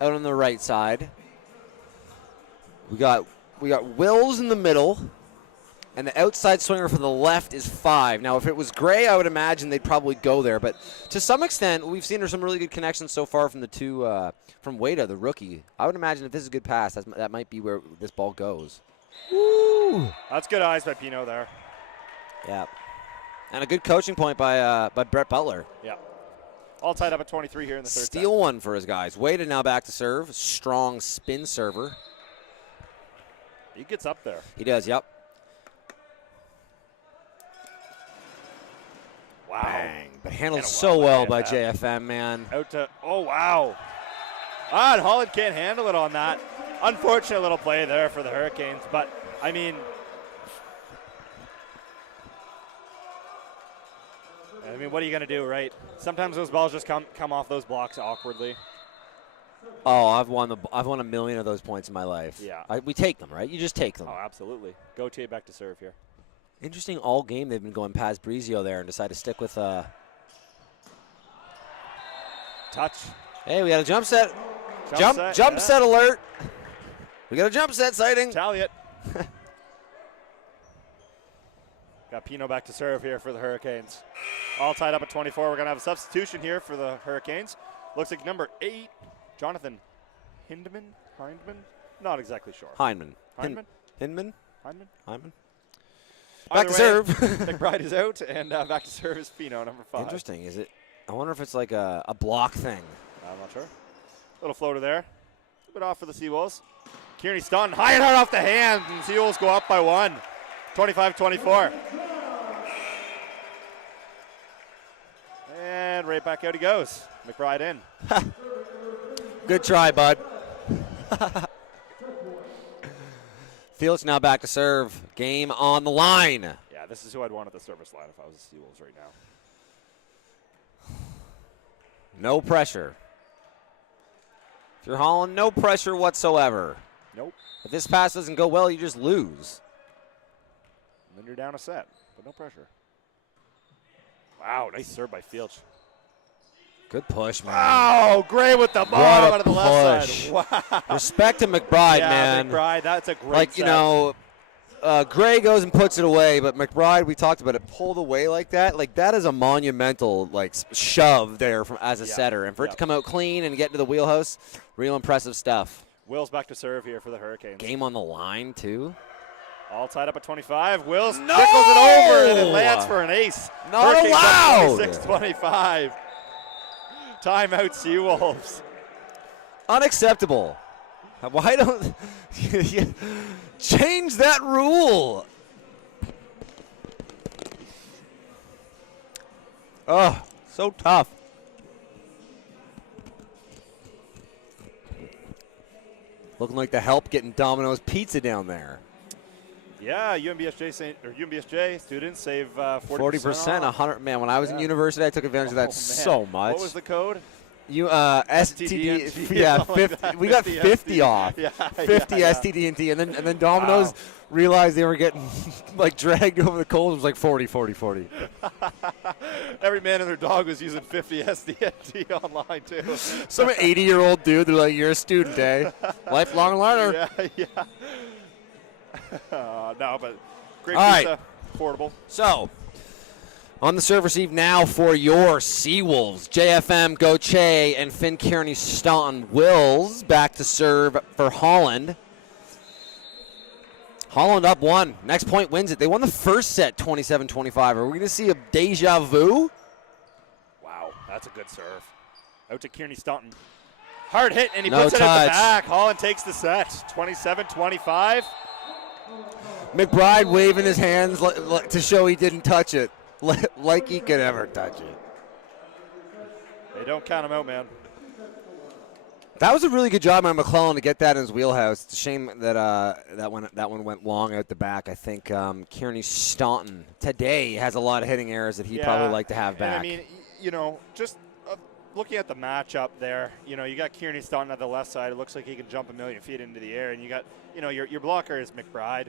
out on the right side. We got Wills in the middle, and the outside swinger for the left is 5. Now, if it was Gray, I would imagine they'd probably go there. But to some extent, we've seen some really good connections so far from the two, from Wada, the rookie. I would imagine if this is a good pass, that might be where this ball goes. Woo! That's good eyes by Pino there. Yeah. And a good coaching point by Brett Butler. Yeah. All tied up at 23 here in the third set. Steal one for his guys. Wada now back to serve. Strong spin server. He gets up there. He does, yep. Wow. Bang. But handled so well by JFM, man. Out to, oh, wow. And Holland can't handle it on that. Unfortunate little play there for the Hurricanes. But, I mean, what are you going to do, right? Sometimes those balls just come off those blocks awkwardly. Oh, I've won a million of those points in my life. Yeah. We take them, right? You just take them. Oh, absolutely. Gauthier back to serve here. Interesting all game they've been going past Brizio there and decided to stick with touch. Hey, we got a jump set. Jump set alert. We got a jump set sighting. Tally it. Got Pino back to serve here for the Hurricanes. All tied up at 24. We're going to have a substitution here for the Hurricanes. Looks like number 8, Jonathan Hindman? Not exactly sure. Hindman. Hindman? Back to serve. McBride is out, and back to serve is Pino, number 5. Interesting. Is it? I wonder if it's like a block thing. I'm not sure. Little floater there. A bit off for the Seawolves. Kearney Staunton, high and hard off the hand, and Seawolves go up by 1. 25-24. And right back out he goes. McBride in. Good try, bud. Felix now back to serve. Game on the line. Yeah, this is who I'd want at the service line if I was the Seawolves right now. No pressure. If you're Holland, no pressure whatsoever. Nope. If this pass doesn't go well, you just lose. And then you're down a set, but no pressure. Wow, nice serve by Fields. Good push, man. Wow, Gray with the bomb out of the left side. Wow. Respect to McBride, man. McBride, that's a great Like, set. you know, Gray goes and puts it away, but McBride, we talked about it, pulled away like that. Like, that is a monumental, like, shove there as a setter. And for it to come out clean and get into the wheelhouse, real impressive stuff. Will's back to serve here for the Hurricanes. Game on the line, too. All tied up at 25. Wills tickles it over, and it lands for an ace. Not allowed. 26-25. Timeout, Seawolves. Unacceptable. Why don't you change that rule? Oh, so tough. Looking like the help getting Domino's Pizza down there. Yeah, UNBSJ students save 40%. 40%, 100. Man, when I was in university, I took advantage of that so much. What was the code? You STD, yeah, 50. We got 50 off. Yeah, 50 STD&T, and then Domino's realized they were getting like dragged over the coals. It was like 40, 40, 40. Every man and their dog was using 50 STD online too. Some 80-year-old dude. They're like, "You're a student, eh? Lifelong learner." Yeah. No, but great All pizza, right. affordable. So, on the serve receive now for your Seawolves, JFM, Goche, and Finn Kearney Staunton. Wills back to serve for Holland. Holland up 1. Next point wins it. They won the first set 27-25. Are we going to see a deja vu? Wow, that's a good serve. Out to Kearney Staunton. Hard hit, and he No puts it at the touch. back. Holland takes the set, 27-25. McBride waving his hands to show he didn't touch it, like he could ever touch it. They don't count him out, man. That was a really good job by McClellan to get that in his wheelhouse. It's a shame that that one went long out the back. I think Kearney Staunton today has a lot of hitting errors that he'd probably like to have back. And I mean, just looking at the matchup there, you got Kearney Staunton at the left side. It looks like he can jump 1,000,000 feet into the air, and you got, your blocker is McBride.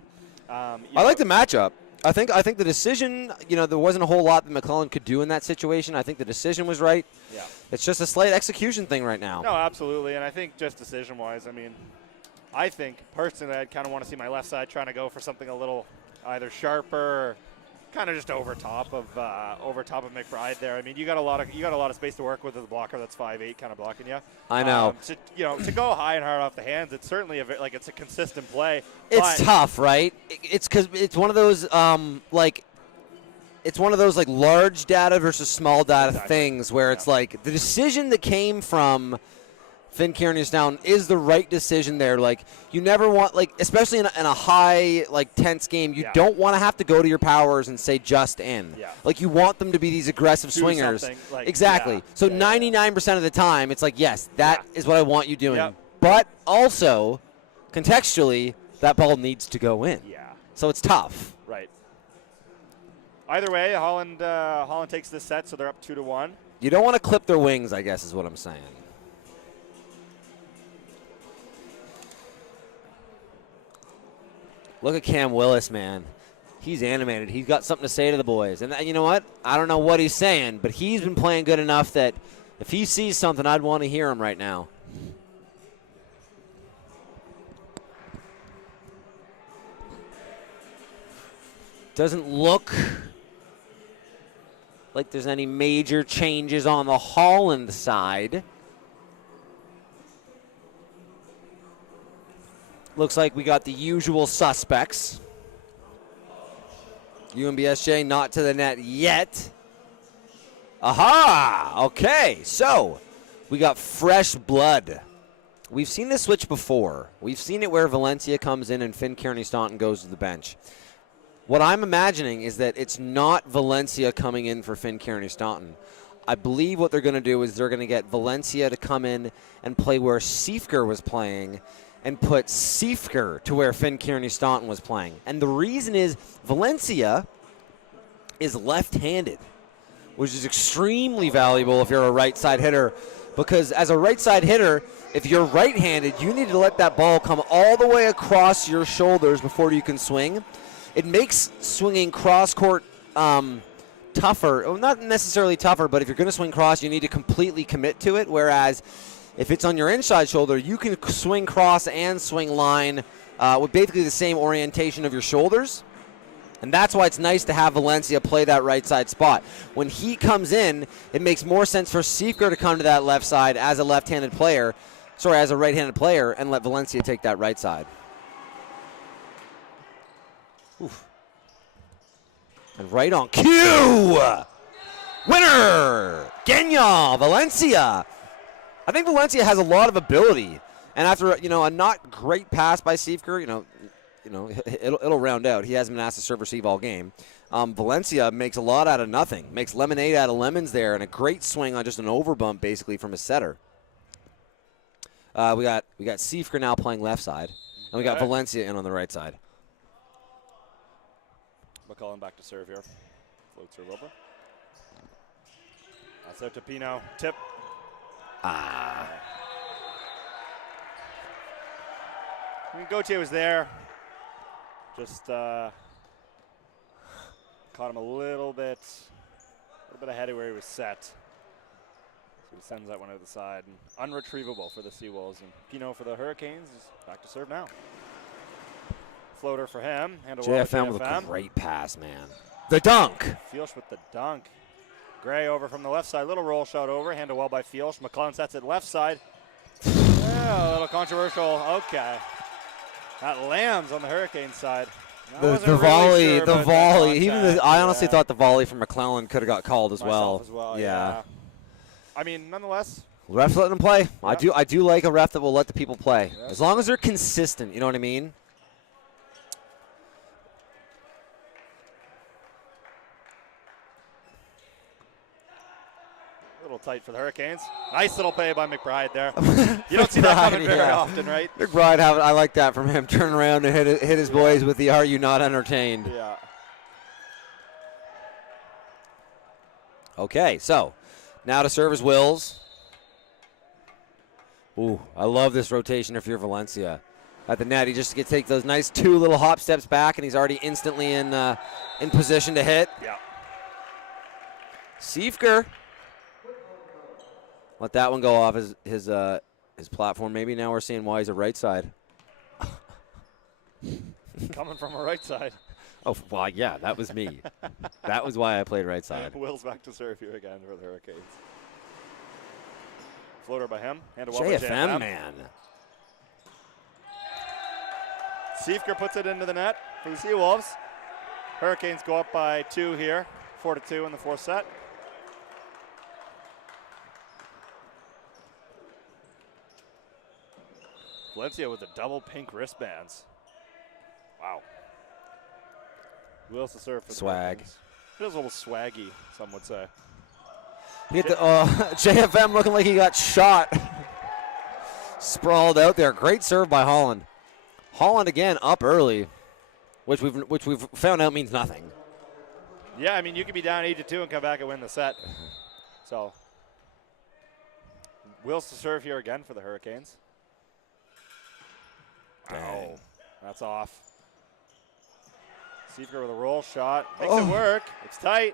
I like the matchup. I think the decision, there wasn't a whole lot that McClellan could do in that situation. I think the decision was right. Yeah. It's just a slight execution thing right now. No, absolutely. And I think just decision-wise, I think personally I'd kind of want to see my left side trying to go for something a little either sharper or kind of just over top of McBride there. I mean, you got a lot of space to work with as a blocker that's 5'8", kind of blocking you. I know. To go high and hard off the hands, it's certainly it's a consistent play. It's tough, right? It's because it's one of those large data versus small data things where it's like the decision that came from Finn Kearney Staunton is the right decision there. Like, you never want, especially in a high, tense game, you don't want to have to go to your powers and say just in. Yeah. Like, you want them to be these aggressive swingers. Exactly. Yeah. So 99% of the time, it's like, yes, that is what I want you doing. Yep. But also, contextually, that ball needs to go in. Yeah. So it's tough. Right. Either way, Holland takes this set, so they're up 2-1. You don't want to clip their wings, I guess, is what I'm saying. Look at Cam Willis, man. He's animated. He's got something to say to the boys. And you know what? I don't know what he's saying, but he's been playing good enough that if he sees something, I'd want to hear him right now. Doesn't look like there's any major changes on the Holland side. Looks like we got the usual suspects. UNBSJ not to the net yet. Aha! Okay, so we got fresh blood. We've seen this switch before. We've seen it where Valencia comes in and Finn Kearney Staunton goes to the bench. What I'm imagining is that it's not Valencia coming in for Finn Kearney Staunton. I believe what they're going to do is they're going to get Valencia to come in and play where Siefker was playing and put Siefker to where Finn Kearney Staunton was playing. And the reason is Valencia is left-handed, which is extremely valuable if you're a right side hitter, because as a right side hitter, if you're right-handed, you need to let that ball come all the way across your shoulders before you can swing. It makes swinging cross-court tougher. Well, not necessarily tougher, but if you're going to swing cross, you need to completely commit to it, whereas if it's on your inside shoulder, you can swing cross and swing line with basically the same orientation of your shoulders. And that's why it's nice to have Valencia play that right side spot. When he comes in, it makes more sense for Siefker to come to that left side as a left-handed player, as a right-handed player, and let Valencia take that right side. Oof. And right on cue! Winner! Gagnon, Valencia! I think Valencia has a lot of ability, and after a not great pass by Siefker, it'll round out. He hasn't been asked to serve receive all game. Valencia makes a lot out of nothing, makes lemonade out of lemons there, and a great swing on just an overbump basically from a setter. We got Siefker now playing left side, and we got Valencia in on the right side. McCullen back to serve here. Floats her over. That's out to Pino. Tip. Ah. I mean, Gauthier was there. Just caught him a little bit ahead of where he was set. So he sends that one out the side. And unretrievable for the Seawolves. And Pino for the Hurricanes is back to serve now. Floater for him. JFM with a great pass, man. The dunk. Fielch with the dunk. Gray over from the left side. Little roll shot over. Handled well by Fielch. McClellan sets it left side. Yeah, a little controversial. Okay. That lands on the Hurricane side. The volley, the volley. Even I honestly thought the volley from McClellan could have got called as well. Yeah. I mean, nonetheless. Refs letting them play. Yeah. I do like a ref that will let the people play. Yeah. As long as they're consistent, you know what I mean? A little tight for the Hurricanes. Nice little play by McBride there. You don't see that coming very often, right? McBride, I like that from him. Turn around and hit his boys with the "Are you not entertained?" Yeah. Okay, so now to serve is Wills. Ooh, I love this rotation if you're Valencia. At the net, he just gets to take those nice 2 little hop steps back, and he's already instantly in position to hit. Yeah. Siefker. Let that one go off his platform. Maybe now we're seeing why he's a right side. Coming from a right side. Oh, well, yeah, that was me. That was why I played right side. Will's back to serve here again for the Hurricanes. Floater by him. Hand well by JFM, man. Siefker puts it into the net for the Seawolves. Hurricanes go up by 2 here. 4-2 in the 4th set. Valencia with the double pink wristbands. Wow. Wills to serve for the swag. Hurricanes. Feels a little swaggy, some would say. Hit the JFM looking like he got shot. Sprawled out there. Great serve by Holland. Holland again up early, which we've found out means nothing. Yeah, I mean you could be down 8-2 and come back and win the set. So Wills to serve here again for the Hurricanes. Wow, that's off. Siefker with a roll shot. Makes it work. It's tight.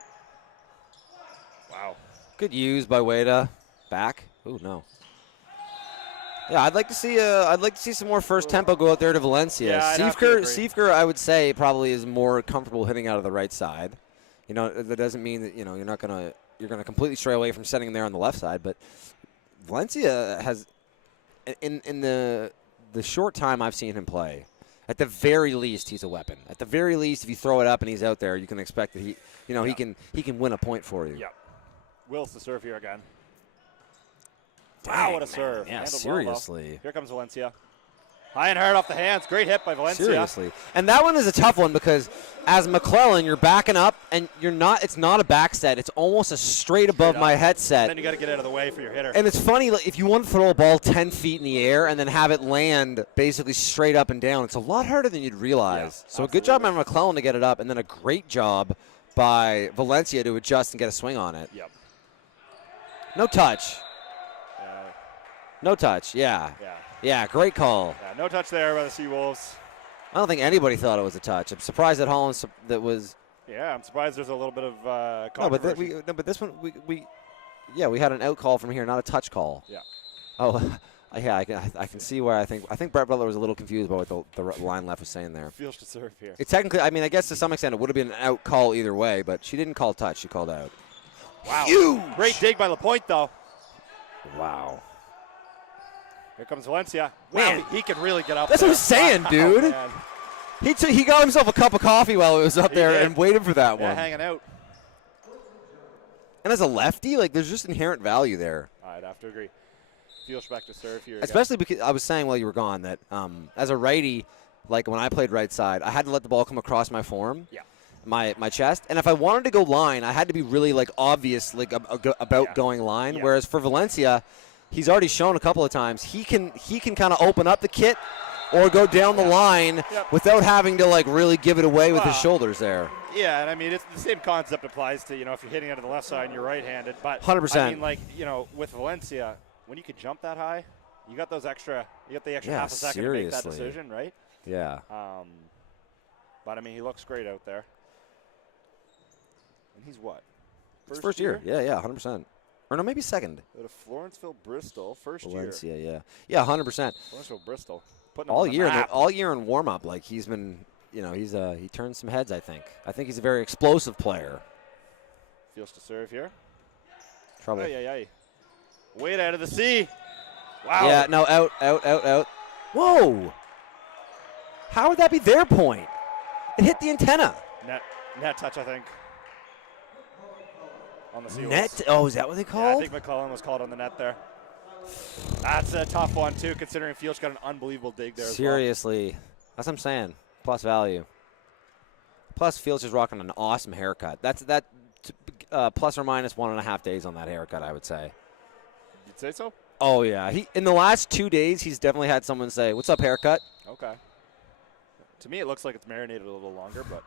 Wow. Good use by Wada. Back. Ooh, no. Yeah, I'd like to see some more first tempo go out there to Valencia. Yeah, Siefker, I would say probably is more comfortable hitting out of the right side. You know, that doesn't mean that you're gonna completely stray away from setting him there on the left side, but Valencia has in the short time I've seen him play, at the very least, he's a weapon. At the very least, if you throw it up and he's out there, you can expect that he can win a point for you. Yep. Wills to serve here again. Wow, what a serve. Yeah, Handled seriously. Well. Here comes Valencia. High and hard off the hands. Great hit by Valencia. Seriously. And that one is a tough one because as McClellan, you're backing up and it's not a back set. It's almost a straight above my headset. And then you got to get out of the way for your hitter. And it's funny, like, if you want to throw a ball 10 feet in the air and then have it land basically straight up and down, it's a lot harder than you'd realize. So a good job by McClellan to get it up, and then a great job by Valencia to adjust and get a swing on it. Yep. No touch. No touch, yeah. Yeah, great call. Yeah, no touch there by the Seawolves. I don't think anybody thought it was a touch. I'm surprised that Holland that was. Yeah, I'm surprised there's a little bit of controversy. But this one we had an out call from here, not a touch call. Yeah. Oh, yeah, I can see where I think Brett Butler was a little confused by what the line left was saying there. Feels to serve here. It technically, I mean, I guess to some extent it would have been an out call either way, but she didn't call touch. She called out. Wow. Huge. Great dig by LaPointe, though. Wow. Here comes Valencia. Man, wow, he can really get up. That's there. what I'm saying, dude. He got himself a cup of coffee while he was up there and waited for that one. Hanging out. And as a lefty, like, there's just inherent value there. I'd have to agree. Fielch back to serve here. Especially because I was saying while you were gone that as a righty, like when I played right side, I had to let the ball come across my form. Yeah. My chest, and if I wanted to go line, I had to be really like obvious like about going line. Yeah. Whereas for Valencia, he's already shown a couple of times he can kind of open up the kit or go down the line without having to like really give it away with his shoulders there. Yeah, and I mean it's the same concept applies to if you're hitting out of the left side and you're right-handed. But 100%. I mean with Valencia, when you can jump that high, you got the extra Yeah, half a second to make that decision, right? Yeah. But I mean, he looks great out there. And he's what? First year. Yeah, 100%. Or no, maybe second. Go to Florenceville, Bristol, first Valencia, year. yeah, 100%. Florenceville, Bristol. All year in warm up, like he's been, he turns some heads. I think he's a very explosive player. Feels to serve here. Trouble. Wade out of the sea. Wow. Yeah, no, out. Whoa. How would that be their point? It hit the antenna. Net touch, I think. On the Seawolves. Net? Oh, is that what they called? Yeah, I think McClellan was called on the net there. That's a tough one, too, considering Fields got an unbelievable dig there Seriously. As well. That's what I'm saying. Plus value. Plus, Fields is rocking an awesome haircut. That's plus or minus 1.5 days on that haircut, I would say. You'd say so? Oh, yeah. In the last 2 days, he's definitely had someone say, "What's up, haircut?" Okay. To me, it looks like it's marinated a little longer, but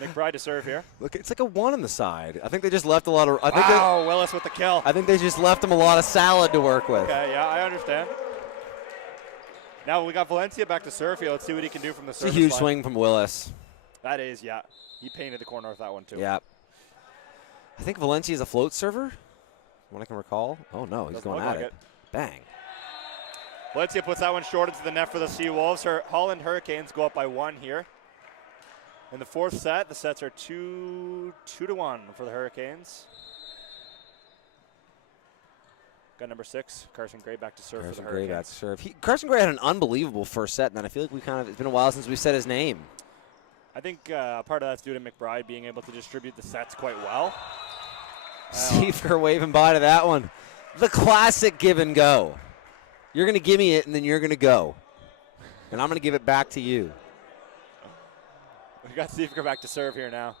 McBride to serve here. Look, it's like a 1 on the side. I think they just left a lot of. Willis with the kill. I think they just left him a lot of salad to work with. Okay, yeah, I understand. Now we got Valencia back to serve here. Let's see what he can do from the service It's a huge line. swing from Willis. That is, yeah. He painted the corner with that one, too. Yeah. I think Valencia is a float server, what I can recall. Oh, no, he's going at it. Bang. Valencia puts that one short into the net for the Seawolves. Holland Hurricanes go up by 1 here. In the fourth set, the sets are 2-1 for the Hurricanes. Got number 6, Carson Gray back to serve for the Hurricanes. Gray back to serve. Carson Gray had an unbelievable first set, and then I feel like it's been a while since we said his name. I think part of that's due to McBride being able to distribute the sets quite well. Seifer waving by to that one. The classic give and go. You're going to give me it, and then you're going to go. And I'm going to give it back to you. We got Seifer back to serve here now.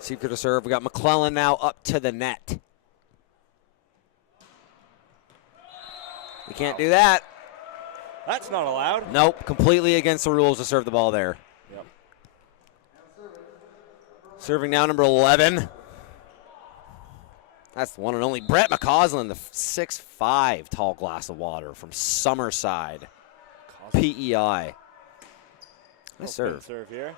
Seifer to serve. We got McClellan now up to the net. We can't do that. That's not allowed. Nope, completely against the rules to serve the ball there. Yep. Serving now number 11. That's the one and only Brett McCausland, the 6'5" tall glass of water from Summerside. PEI. Nice serve. Serve here.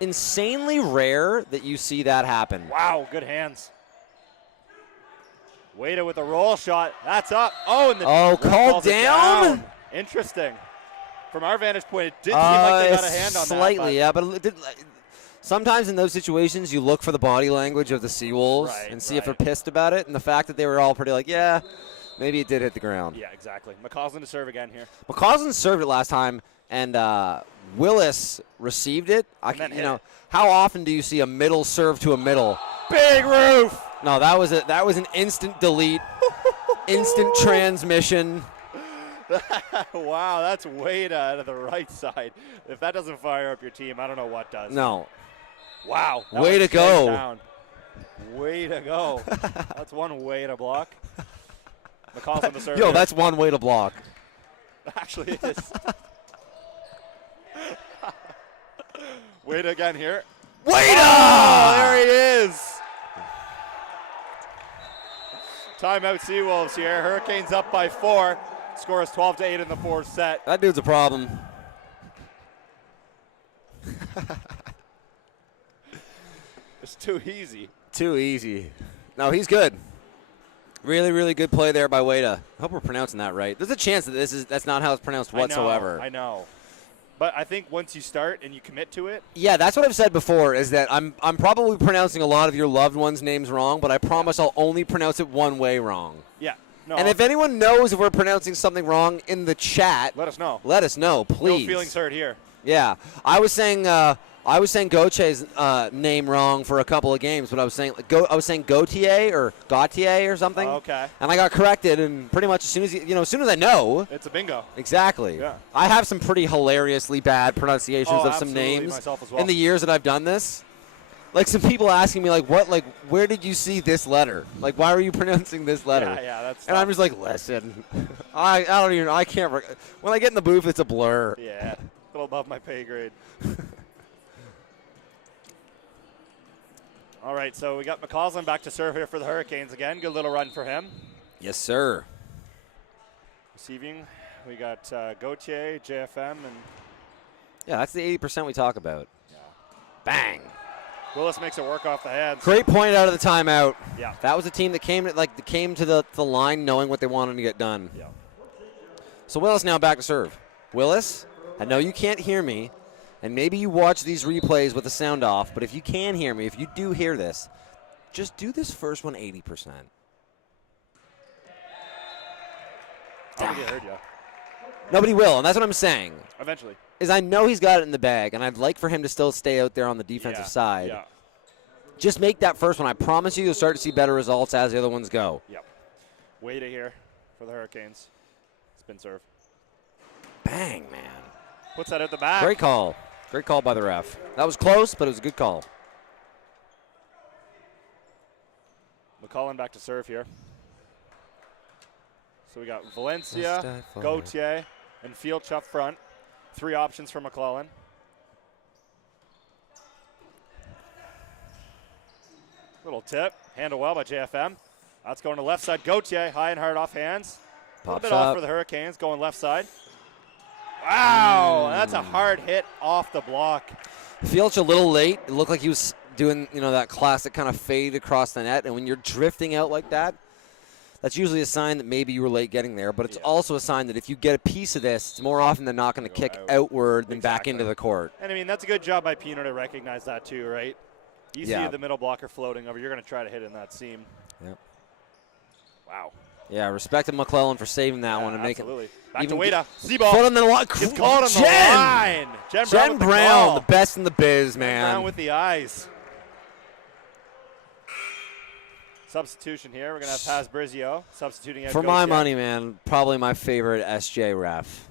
Insanely rare that you see that happen. Wow, good hands. Wada with a roll shot. That's up. And called down? Interesting. From our vantage point, it did seem like they got a hand on slightly, that. Slightly, yeah, but sometimes in those situations you look for the body language of the Seawolves and see if they're pissed about it. And the fact that they were all pretty like, yeah, maybe it did hit the ground. Yeah, exactly. McCausland to serve again here. McCausland served it last time, and Willis received it. How often do you see a middle serve to a middle? Big roof. No, that was an instant delete, instant transmission. Wow, that's way out of the right side. If that doesn't fire up your team, I don't know what does. No. Wow. Way to go. Down. Way to go. That's one way to block. McCausland the serve. Yo, that's one way to block. Actually, it is. Wait again here. Waiter! Oh, there he is. Timeout Seawolves here. Hurricanes up by 4. Score is 12-8 in the fourth set. That dude's a problem. It's too easy. Too easy. No, he's good. Really, really good play there by Wada. I hope we're pronouncing that right. There's a chance that that's not how it's pronounced whatsoever. I know. But I think once you start and you commit to it. Yeah, that's what I've said before, is that I'm probably pronouncing a lot of your loved ones' names wrong, but I promise I'll only pronounce it one way wrong. Yeah. No, and if anyone knows if we're pronouncing something wrong in the chat, let us know. Let us know, please. No feelings hurt here. Yeah. I was saying Gautier's name wrong for a couple of games, but I was saying Gautier or Gautier or something. Okay. And I got corrected, and pretty much as soon as I know, it's a bingo. Exactly. Yeah. I have some pretty hilariously bad pronunciations of some names myself as well. in the years that I've done this. Like some people asking me, where did you see this letter? Like, why are you pronouncing this letter? Yeah, that's tough. And I'm just like, listen, I can't. When I get in the booth, it's a blur. Yeah, a little above my pay grade. All right, so we got McCausland back to serve here for the Hurricanes again. Good little run for him. Yes, sir. Receiving, we got Gauthier, JFM, and Yeah, that's the 80% we talk about. yeah. Bang. Willis makes it work off the hands. Great point out of the timeout. Yeah. That was a team that came to the line knowing what they wanted to get done. Yeah. So Willis now back to serve. Willis, I know you can't hear me, and maybe you watch these replays with the sound off, but if you can hear me, if you do hear this, just do this first one 80%. Nobody heard you. Nobody will, and that's what I'm saying. Eventually. Is I know he's got it in the bag, and I'd like for him to still stay out there on the defensive side. Yeah. Just make that first one. I promise you, you'll start to see better results as the other ones go. Yep. Way to here for the Hurricanes. Spin serve. Bang, man. Puts that at the back. Great call. Great call by the ref. That was close, but it was a good call. McCullen back to serve here. So we got Valencia, Gauthier, and Fielch up front. 3 options for McClellan. Little tip. Handled well by JFM. That's going to left side. Gauthier, high and hard off hands. A little bit off for the Hurricanes, going left side. Wow, that's a hard hit off the block. Fielch a little late. It looked like he was doing, that classic kind of fade across the net. And when you're drifting out like that, that's usually a sign that maybe you were late getting there. But it's also a sign that if you get a piece of this, it's more often than not going to kick outward than back into the court. And, I mean, that's a good job by Pino to recognize that too, right? You see the middle blocker floating over. You're going to try to hit in that seam. Yep. Wow. Yeah, respect to McClellan for saving that one and making it. Back to Wada. C-ball. Foot on the line. Gets caught on the line. Jen Brown, the best in the biz, man. Jen Brown with the eyes. Substitution here. We're going to have Paz Brizio substituting. For my money, man, probably my favorite SJ ref.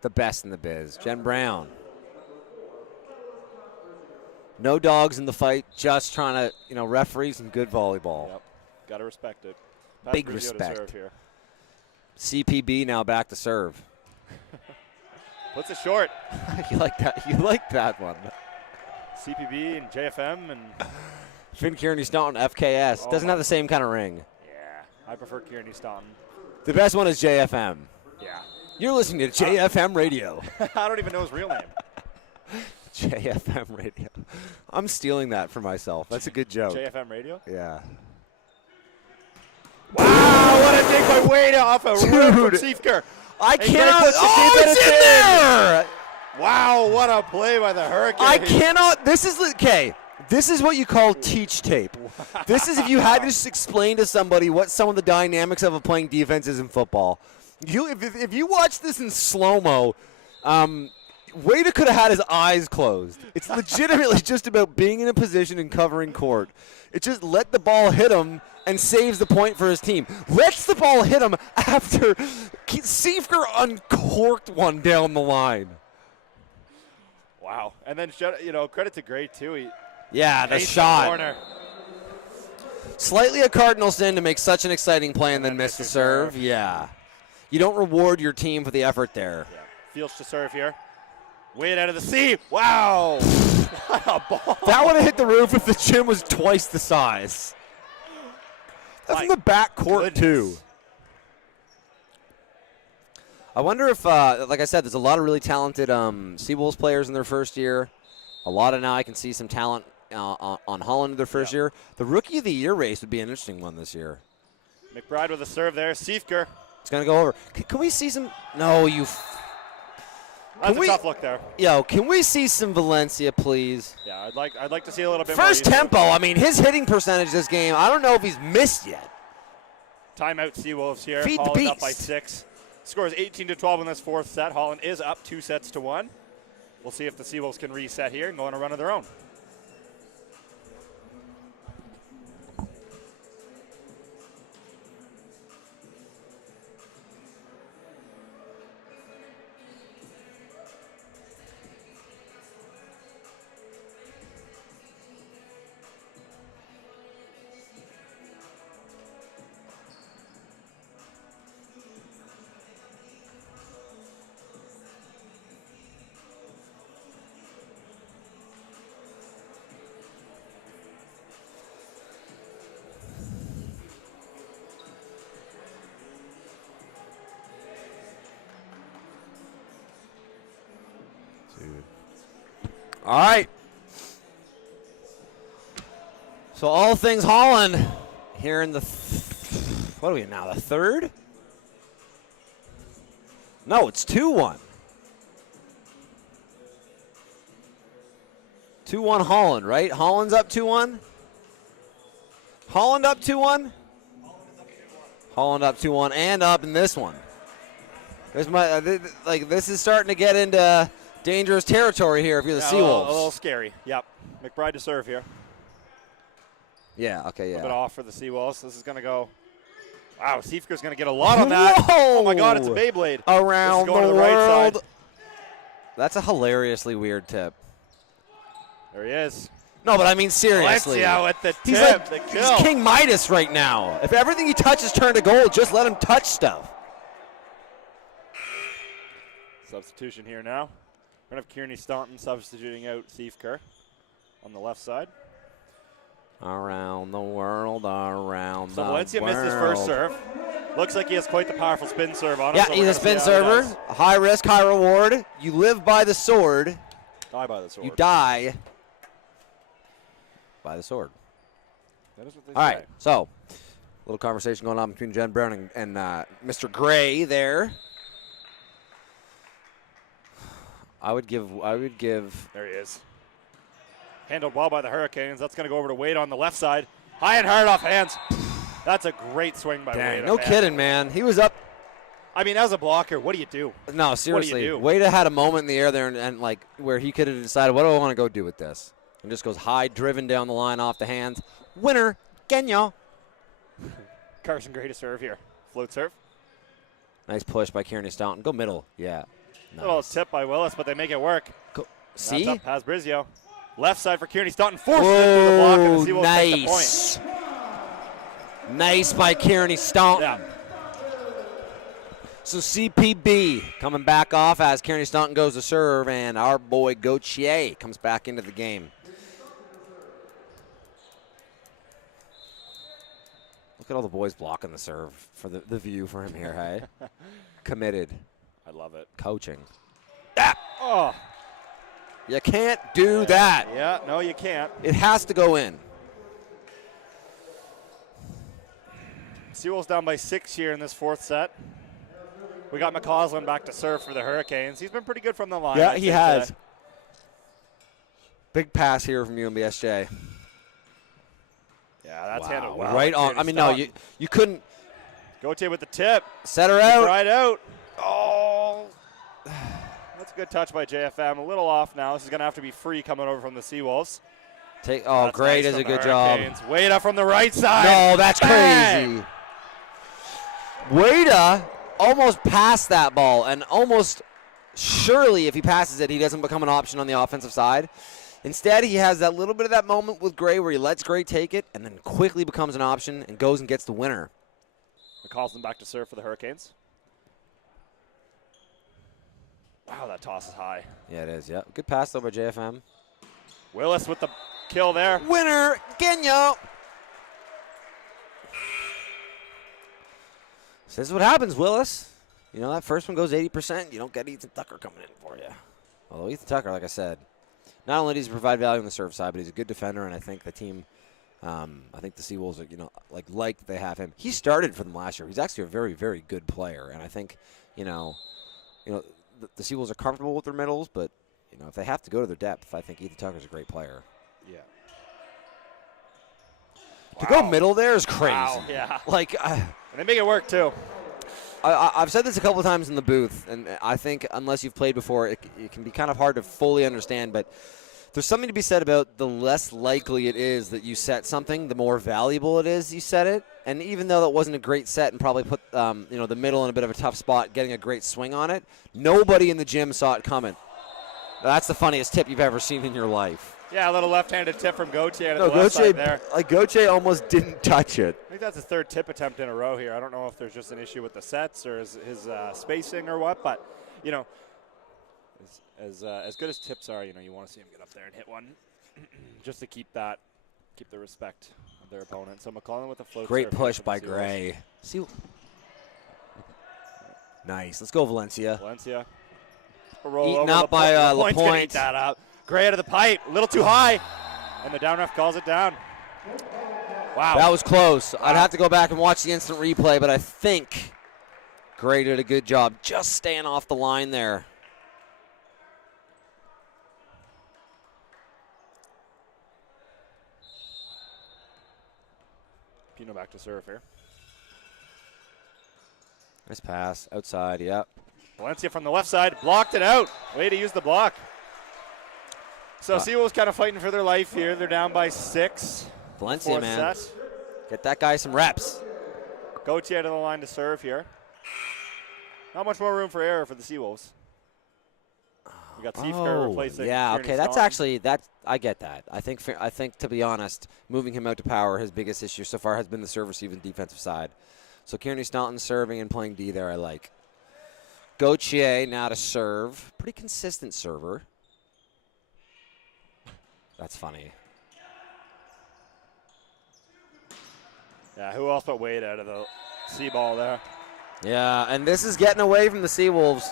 The best in the biz. Jen Brown. No dogs in the fight, just trying to, referee some good volleyball. Yep. Got to respect it. Big respect. Here. CPB now back to serve. Puts it short. You like that? You like that one. CPB and JFM and Finn Kearney Staunton FKS doesn't have the same kind of ring. Yeah, I prefer Kearney Staunton. The best one is JFM. Yeah. You're listening to JFM Radio. I don't even know his real name. JFM Radio. I'm stealing that for myself. That's a good joke. JFM Radio? Yeah. Wow, what a dig by Wada off a rip from Siefker. I cannot. It's in there. Wow, what a play by the Hurricanes. I cannot. This is okay. This is what you call teach tape. Wow. This is if you had to just explain to somebody what some of the dynamics of playing defense is in football. If you watch this in slow-mo, Wada could have had his eyes closed. It's legitimately just about being in a position and covering court. It just let the ball hit him and saves the point for his team. Lets the ball hit him after Siefker uncorked one down the line. Wow. And then, credit to Gray, too. The shot. Slightly a cardinal sin to make such an exciting play and then miss the serve. Yeah. You don't reward your team for the effort there. Yeah. Fields to serve here. Way out of the seam. Wow. What a ball. That would have hit the roof if the gym was twice the size. That's in the back court, too. I wonder if, like I said, there's a lot of really talented Seawolves players in their first year. A lot of now I can see some talent on Holland in their first year. The Rookie of the Year race would be an interesting one this year. McBride with a serve there. Siefker. It's going to go over. Can we see some? No, you. That's a tough look there. Yo, can we see some Valencia, please? Yeah, I'd like to see a little bit First tempo. I mean, his hitting percentage this game, I don't know if he's missed yet. Timeout Seawolves here. Feed Holland the beast. up by 6. Scores 18-12 in this fourth set. Holland is up 2-1. We'll see if the Seawolves can reset here and go on a run of their own. All right. So all things Holland here in the, what are we in now, the third? No, it's 2-1. 2-1 Holland, right? Holland's up 2-1? Holland up 2-1? Holland up 2-1 and up in this one. This is starting to get into dangerous territory here if you're the Seawolves. A little scary. Yep. McBride to serve here. Yeah, okay, yeah. A bit off for the Seawolves. This is going to go. Wow, Siefker's going to get a lot on that. Whoa! Oh, my God, it's a Beyblade. Around this is going the to the right world. side. That's a hilariously weird tip. There he is. No, but I mean seriously. Valencia with the tip, He's like the he's kill. King Midas right now. If everything he touches turned to gold, just let him touch stuff. Substitution here now. We're going to have Kearney Staunton substituting out Siefker on the left side. Around the world, around the world. So Valencia missed his first serve. Looks like he has quite the powerful spin serve on him. Yeah, so he's a spin server. High risk, high reward. You live by the sword. Die by the sword. You die by the sword. That is what they All say. right, so a little conversation going on between Jen Brown and Mr. Gray there. I would give. There he is. Handled well by the Hurricanes. That's going to go over to Wade on the left side. High and hard off hands. That's a great swing by Dang, Wade. no kidding, man. He was up. I mean, as a blocker, what do you do? No, seriously. What do you do? Wade had a moment in the air there and like where he could have decided, what do I want to go do with this? And just goes high, driven down the line off the hands. Winner, Kenya. Carson Gray to serve here. Float serve. Nice push by Kearney Staunton. Go middle. Yeah. Nice. A little tip by Willis, but they make it work. See? That's up past Brizio. Left side for Kearney Staunton. Forces it through the block, and the Seawolves take the point. Nice by Kearney Staunton. Yeah. So CPB coming back off as Kearney Staunton goes to serve, and our boy Gauthier comes back into the game. Look at all the boys blocking the serve for the view for him here, hey? Committed. I love it. Coaching. Oh. You can't do that. Yeah, no, you can't. It has to go in. Seawolves down by 6 here in this fourth set. We got McCausland back to serve for the Hurricanes. He's been pretty good from the line. Yeah, he has. Big pass here from UNBSJ. Yeah, that's Wow. handled well. Right on. I mean, no, you couldn't. Gauthier with the tip. Set her out. Right out. Oh. That's a good touch by JFM. A little off now. This is going to have to be free coming over from the Seawolves. Gray does a good job. Wada from the right side. No, that's Bang! crazy. Wada almost passed that ball, and almost surely if he passes it, he doesn't become an option on the offensive side. Instead, he has that little bit of that moment with Gray where he lets Gray take it and then quickly becomes an option and goes and gets the winner. McCausland back to serve for the Hurricanes. Wow, that toss is high. Yeah, it is, yeah. Good pass, though, by JFM. Willis with the kill there. Winner, Kenya. So this is what happens, Willis. You know, that first one goes 80%. You don't get Ethan Tucker coming in for you. Although Ethan Tucker, like I said, not only does he provide value on the serve side, but he's a good defender, and I think the team, I think the Seawolves, like they have him. He started for them last year. He's actually a very, very good player, and I think, the Seawolves are comfortable with their middles, but if they have to go to their depth, I think Ethan Tucker's a great player. Yeah. To go middle there is crazy. Wow, yeah. And they make it work, too. I've said this a couple of times in the booth, and I think unless you've played before, it can be kind of hard to fully understand, but there's something to be said about the less likely it is that you set something, the more valuable it is you set it. And even though that wasn't a great set and probably put the middle in a bit of a tough spot, getting a great swing on it, nobody in the gym saw it coming. That's the funniest tip you've ever seen in your life. Yeah, a little left-handed tip from Gauthier to the left side there. Gauthier almost didn't touch it. I think that's his third tip attempt in a row here. I don't know if there's just an issue with the sets or his spacing or what, but, as good as tips are, you want to see him get up there and hit one just to keep the respect of their opponent. So McCollum with a float. Great push by Gray. Nice. Let's go, Valencia. Roll Eaten over up by LaPointe. LaPointe. Eat that up. Gray out of the pipe, a little too high, and the down ref calls it down. Wow. That was close. Wow. I'd have to go back and watch the instant replay, but I think Gray did a good job just staying off the line there. Pino back to serve here. Nice pass, outside, yep. Valencia from the left side, blocked it out. Way to use the block. So Seawolves kind of fighting for their life here. They're down by 6. Valencia, man. Set. Get that guy some reps. Gauthier to the line to serve here. Not much more room for error for the Seawolves. We got Seifker replacing. Yeah, Kearney okay, that's Staunton. actually I get that. I think to be honest, moving him out to power, his biggest issue so far has been the serve receive and defensive side. So Kearney Staunton serving and playing D there, I like. Gauthier now to serve. Pretty consistent server. That's funny. Yeah, who else but Wade out of the C ball there? Yeah, and this is getting away from the Seawolves.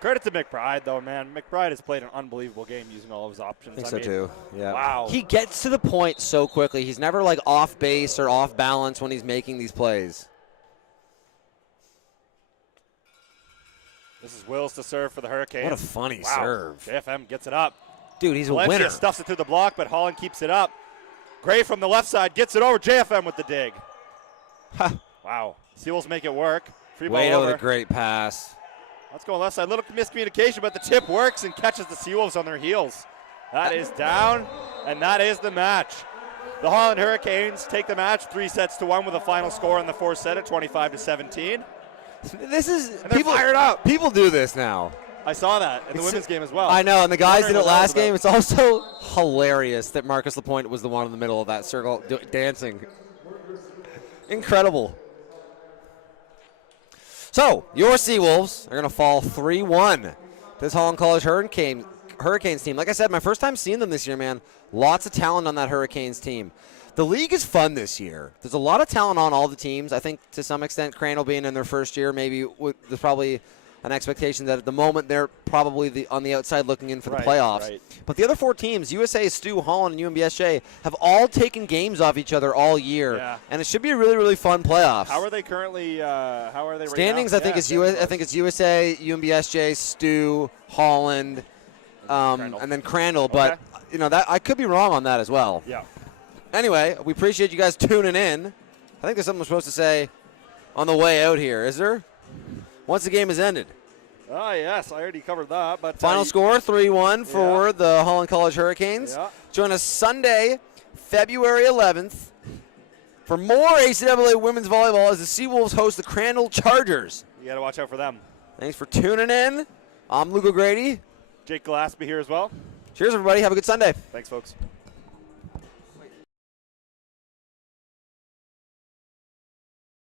Credit to McBride, though, man. McBride has played an unbelievable game using all of his options. I think so, too. Yeah. Wow. He gets to the point so quickly. He's never, like, off base or off balance when he's making these plays. This is Wills to serve for the Hurricanes. What a funny serve. JFM gets it up. Dude, he's Valencia a winner. Stuffs it through the block, but Holland keeps it up. Gray from the left side gets it over. JFM with the dig. Wow. Seawolves make it work. Free ball Wade over. with a great pass. Let's go left side. Little miscommunication, but the tip works and catches the Seawolves on their heels. That is down, and that is the match. The Holland Hurricanes take the match 3-1 with a final score in the fourth set at 25-17. This is people fired up. People do this now. I saw that in the women's game as well. I know, and the guys did it last game. It's also hilarious that Marcus Lapointe was the one in the middle of that circle dancing. Incredible. So, your Seawolves are going to fall 3-1. This Holland College Hurricanes team. Like I said, my first time seeing them this year, man. Lots of talent on that Hurricanes team. The league is fun this year. There's a lot of talent on all the teams. I think to some extent, Crandall being in their first year, maybe there's probably an expectation that at the moment they're probably on the outside looking in for the playoffs. Right. But the other 4 teams, USA, Stu, Holland, and UNBSJ, have all taken games off each other all year. Yeah. And it should be a really, really fun playoffs. How are they currently? How are they standings? Right now? I think it's USA, UNBSJ, Stu, Holland, and then Crandall. But you know that I could be wrong on that as well. Yeah. Anyway, we appreciate you guys tuning in. I think there's something we're supposed to say on the way out here. Is there? Once the game has ended. Oh, yes. I already covered that. But final score, 3-1 for the Holland College Hurricanes. Yeah. Join us Sunday, February 11th, for more ACAA women's volleyball as the Seawolves host the Crandall Chargers. You got to watch out for them. Thanks for tuning in. I'm Luke O'Grady. Jake Gillespie here as well. Cheers, everybody. Have a good Sunday. Thanks, folks.